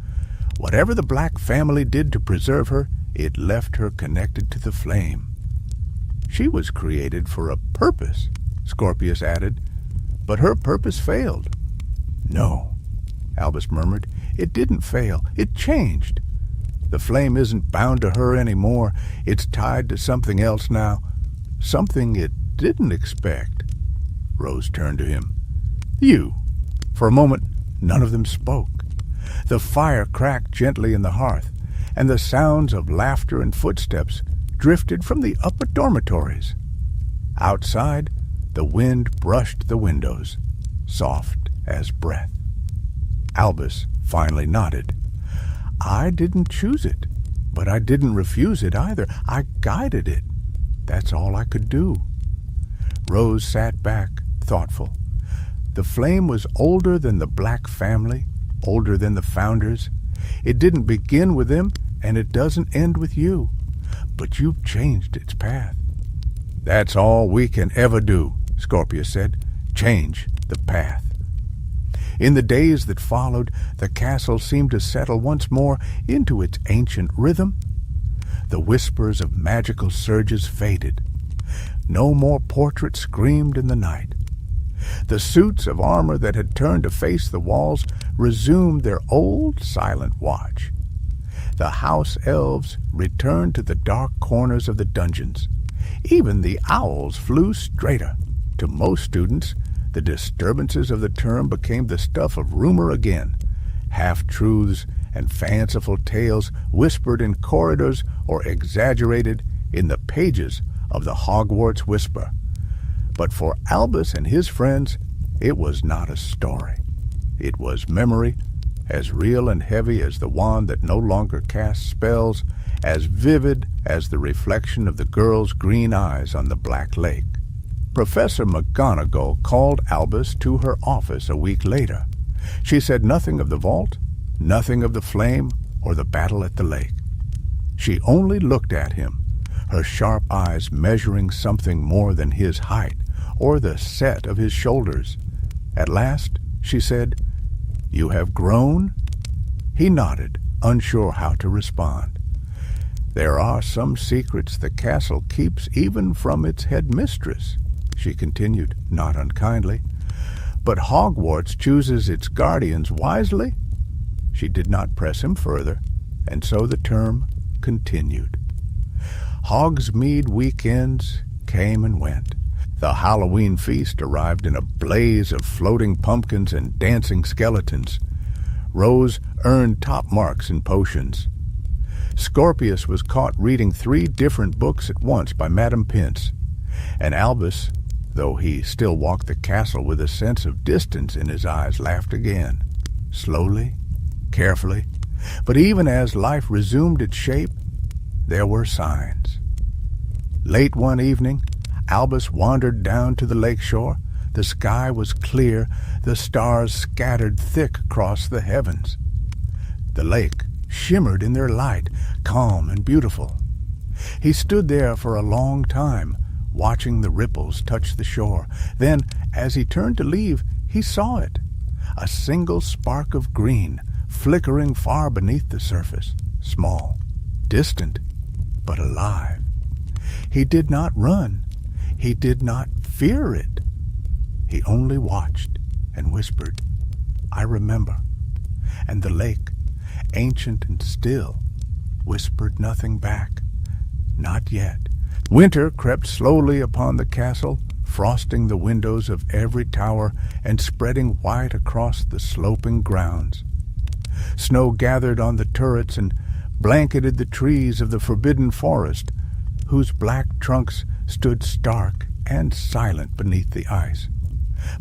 Whatever the Black family did to preserve her, it left her connected to the flame." "She was created for a purpose," Scorpius added, "but her purpose failed." "No," Albus murmured. "It didn't fail. It changed. The flame isn't bound to her anymore. It's tied to something else now. Something it didn't expect." Rose turned to him. "You." For a moment, none of them spoke. The fire cracked gently in the hearth, and the sounds of laughter and footsteps drifted from the upper dormitories. Outside, the wind brushed the windows, soft as breath. Albus finally nodded. "I didn't choose it, but I didn't refuse it either. I guided it. That's all I could do." Rose sat back, thoughtful. The flame was older than the Black family, older than the founders. It didn't begin with them, and it doesn't end with you. But you've changed its path. "That's all we can ever do," Scorpius said. "Change the path." In the days that followed, the castle seemed to settle once more into its ancient rhythm. The whispers of magical surges faded. No more portraits screamed in the night. The suits of armor that had turned to face the walls resumed their old silent watch. The house elves returned to the dark corners of the dungeons. Even the owls flew straighter. To most students, the disturbances of the term became the stuff of rumor again. Half-truths and fanciful tales whispered in corridors or exaggerated in the pages of the Hogwarts Whisper. But for Albus and his friends, it was not a story. It was memory, as real and heavy as the wand that no longer casts spells, as vivid as the reflection of the girl's green eyes on the Black Lake. Professor McGonagall called Albus to her office a week later. She said nothing of the vault, nothing of the flame or the battle at the lake. She only looked at him, her sharp eyes measuring something more than his height or the set of his shoulders. At last she said, "You have grown?" He nodded, unsure how to respond. "There are some secrets the castle keeps even from its headmistress," she continued, not unkindly. "But Hogwarts chooses its guardians wisely." She did not press him further, and so the term continued. Hogsmeade weekends came and went. The Halloween feast arrived in a blaze of floating pumpkins and dancing skeletons. Rose earned top marks in potions. Scorpius was caught reading 3 different books at once by Madame Pince, and Albus, though he still walked the castle with a sense of distance in his eyes, laughed again, slowly, carefully. But even as life resumed its shape, there were signs. Late one evening, Albus wandered down to the lakeshore. The sky was clear, the stars scattered thick across the heavens. The lake shimmered in their light, calm and beautiful. He stood there for a long time, watching the ripples touch the shore. Then, as he turned to leave, he saw it, a single spark of green, flickering far beneath the surface, small, distant, but alive. He did not run. He did not fear it. He only watched and whispered, "I remember." And the lake, ancient and still, whispered nothing back. Not yet. Winter crept slowly upon the castle, frosting the windows of every tower and spreading white across the sloping grounds. Snow gathered on the turrets and blanketed the trees of the forbidden forest, whose black trunks stood stark and silent beneath the ice.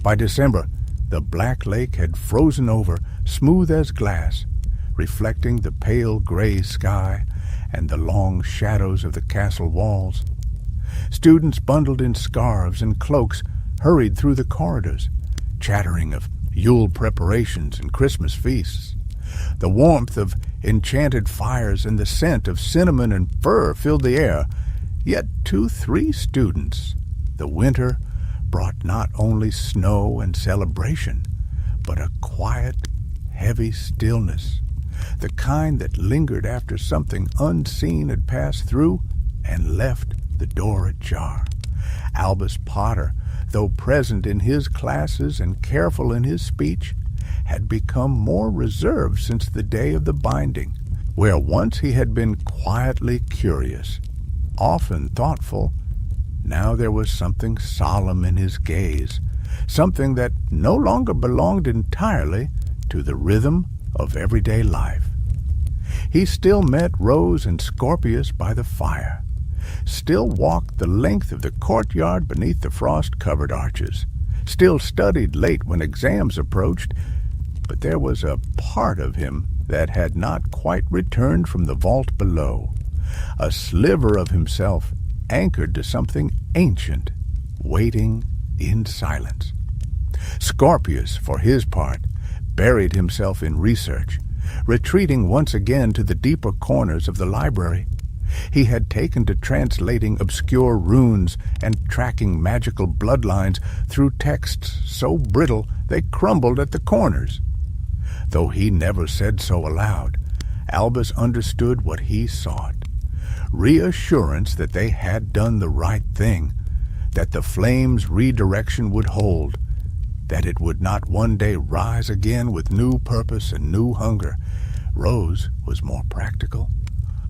By December, the black lake had frozen over, smooth as glass, reflecting the pale gray sky and the long shadows of the castle walls. Students bundled in scarves and cloaks hurried through the corridors, chattering of Yule preparations and Christmas feasts. The warmth of enchanted fires and the scent of cinnamon and fir filled the air. Yet to 3 students, the winter brought not only snow and celebration, but a quiet, heavy stillness, the kind that lingered after something unseen had passed through and left the door ajar. Albus Potter, though present in his classes and careful in his speech, had become more reserved since the day of the binding, where once he had been quietly curious, often thoughtful. Now there was something solemn in his gaze, something that no longer belonged entirely to the rhythm of everyday life. He still met Rose and Scorpius by the fire, still walked the length of the courtyard beneath the frost-covered arches, still studied late when exams approached, but there was a part of him that had not quite returned from the vault below, a sliver of himself anchored to something ancient, waiting in silence. Scorpius, for his part, buried himself in research, retreating once again to the deeper corners of the library. He had taken to translating obscure runes and tracking magical bloodlines through texts so brittle they crumbled at the corners. Though he never said so aloud, Albus understood what he sought: reassurance that they had done the right thing, that the flame's redirection would hold, that it would not one day rise again with new purpose and new hunger. Rose was more practical.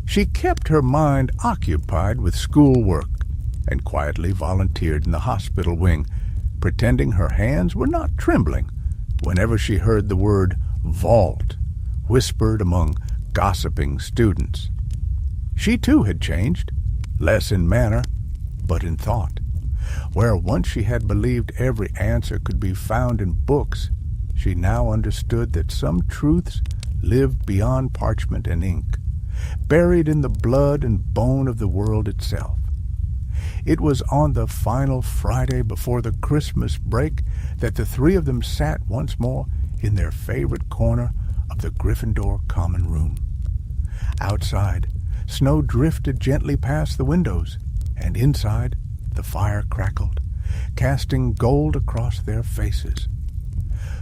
She kept her mind occupied with schoolwork and quietly volunteered in the hospital wing, pretending her hands were not trembling whenever she heard the word vault whispered among gossiping students. She too had changed, less in manner, but in thought. Where once she had believed every answer could be found in books, she now understood that some truths lived beyond parchment and ink, buried in the blood and bone of the world itself. It was on the final Friday before the Christmas break that the 3 of them sat once more in their favorite corner of the Gryffindor common room. Outside, snow drifted gently past the windows, and inside, the fire crackled, casting gold across their faces.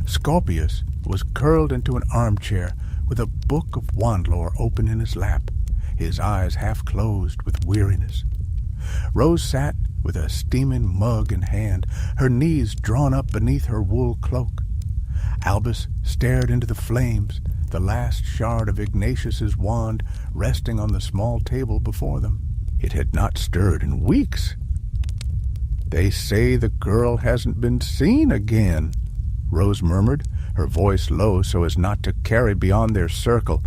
Scorpius was curled into an armchair with a book of wand lore open in his lap, his eyes half closed with weariness. Rose sat with a steaming mug in hand, her knees drawn up beneath her wool cloak. Albus stared into the flames, the last shard of Ignatius's wand resting on the small table before them. It had not stirred in weeks. "They say the girl hasn't been seen again," Rose murmured, her voice low so as not to carry beyond their circle.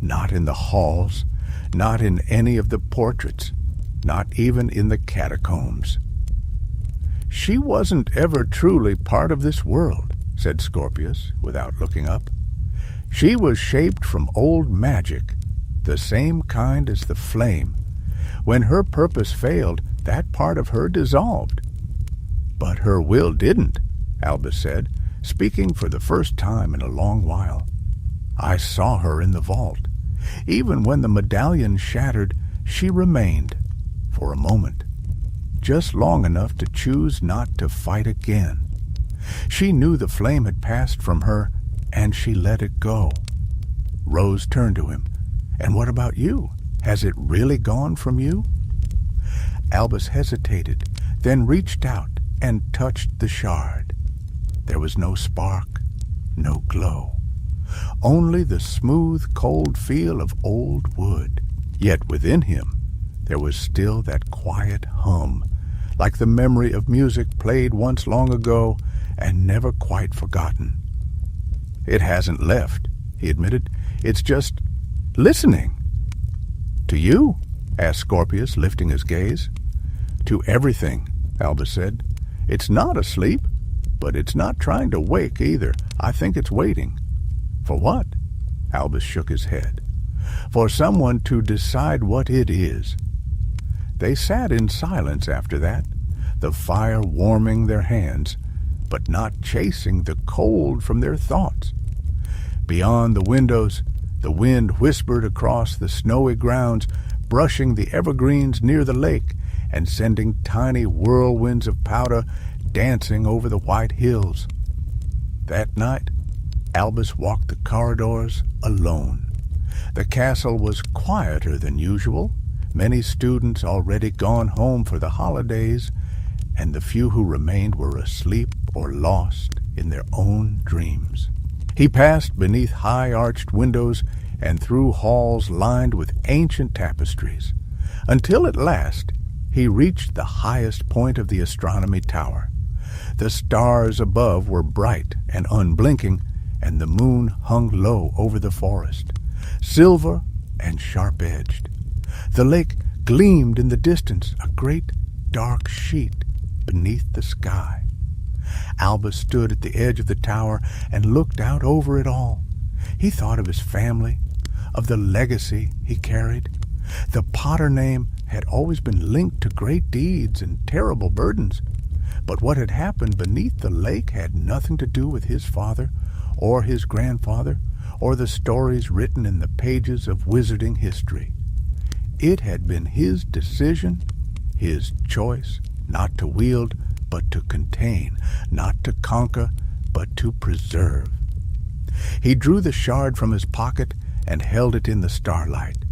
"Not in the halls, not in any of the portraits, not even in the catacombs." "She wasn't ever truly part of this world," said Scorpius, without looking up. "She was shaped from old magic, the same kind as the flame. When her purpose failed, that part of her dissolved." "But her will didn't," Albus said, speaking for the first time in a long while. "I saw her in the vault. Even when the medallion shattered, she remained, for a moment, just long enough to choose not to fight again. She knew the flame had passed from her, and she let it go." Rose turned to him. "And what about you? Has it really gone from you?" Albus hesitated, then reached out and touched the shard. There was no spark, no glow, only the smooth, cold feel of old wood. Yet within him there was still that quiet hum, like the memory of music played once long ago and never quite forgotten. "It hasn't left," he admitted. "It's just listening." "To you?" asked Scorpius, lifting his gaze. "To everything," Albus said. "It's not asleep, but it's not trying to wake either. I think it's waiting." "For what?" Albus shook his head. "For someone to decide what it is." They sat in silence after that, the fire warming their hands, but not chasing the cold from their thoughts. Beyond the windows, the wind whispered across the snowy grounds, brushing the evergreens near the lake and sending tiny whirlwinds of powder dancing over the white hills. That night, Albus walked the corridors alone. The castle was quieter than usual, many students already gone home for the holidays, and the few who remained were asleep or lost in their own dreams. He passed beneath high-arched windows and through halls lined with ancient tapestries, until at last he reached the highest point of the astronomy tower. The stars above were bright and unblinking, and the moon hung low over the forest, silver and sharp-edged. The lake gleamed in the distance, a great dark sheet beneath the sky. Albus stood at the edge of the tower and looked out over it all. He thought of his family, of the legacy he carried. The Potter name had always been linked to great deeds and terrible burdens, but what had happened beneath the lake had nothing to do with his father or his grandfather or the stories written in the pages of wizarding history. It had been his decision, his choice, not to wield, but to contain, not to conquer, but to preserve. He drew the shard from his pocket and held it in the starlight.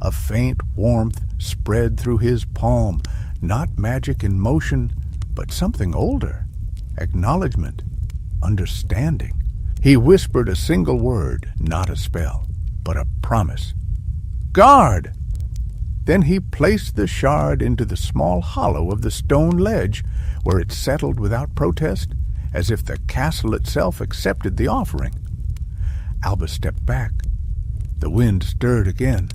A faint warmth spread through his palm, not magic in motion, but something older, acknowledgement, understanding. He whispered a single word, not a spell, but a promise. "Guard!" Then he placed the shard into the small hollow of the stone ledge, where it settled without protest, as if the castle itself accepted the offering. Albus stepped back. The wind stirred again,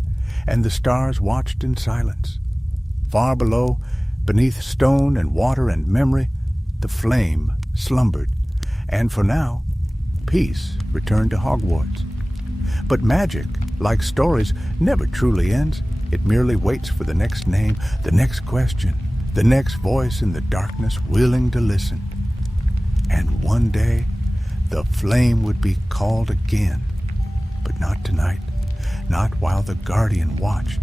and the stars watched in silence. Far below, beneath stone and water and memory, the flame slumbered, and for now, peace returned to Hogwarts. But magic, like stories, never truly ends. It merely waits for the next name, the next question, the next voice in the darkness willing to listen. And one day, the flame would be called again, but not tonight, not while the Guardian watched.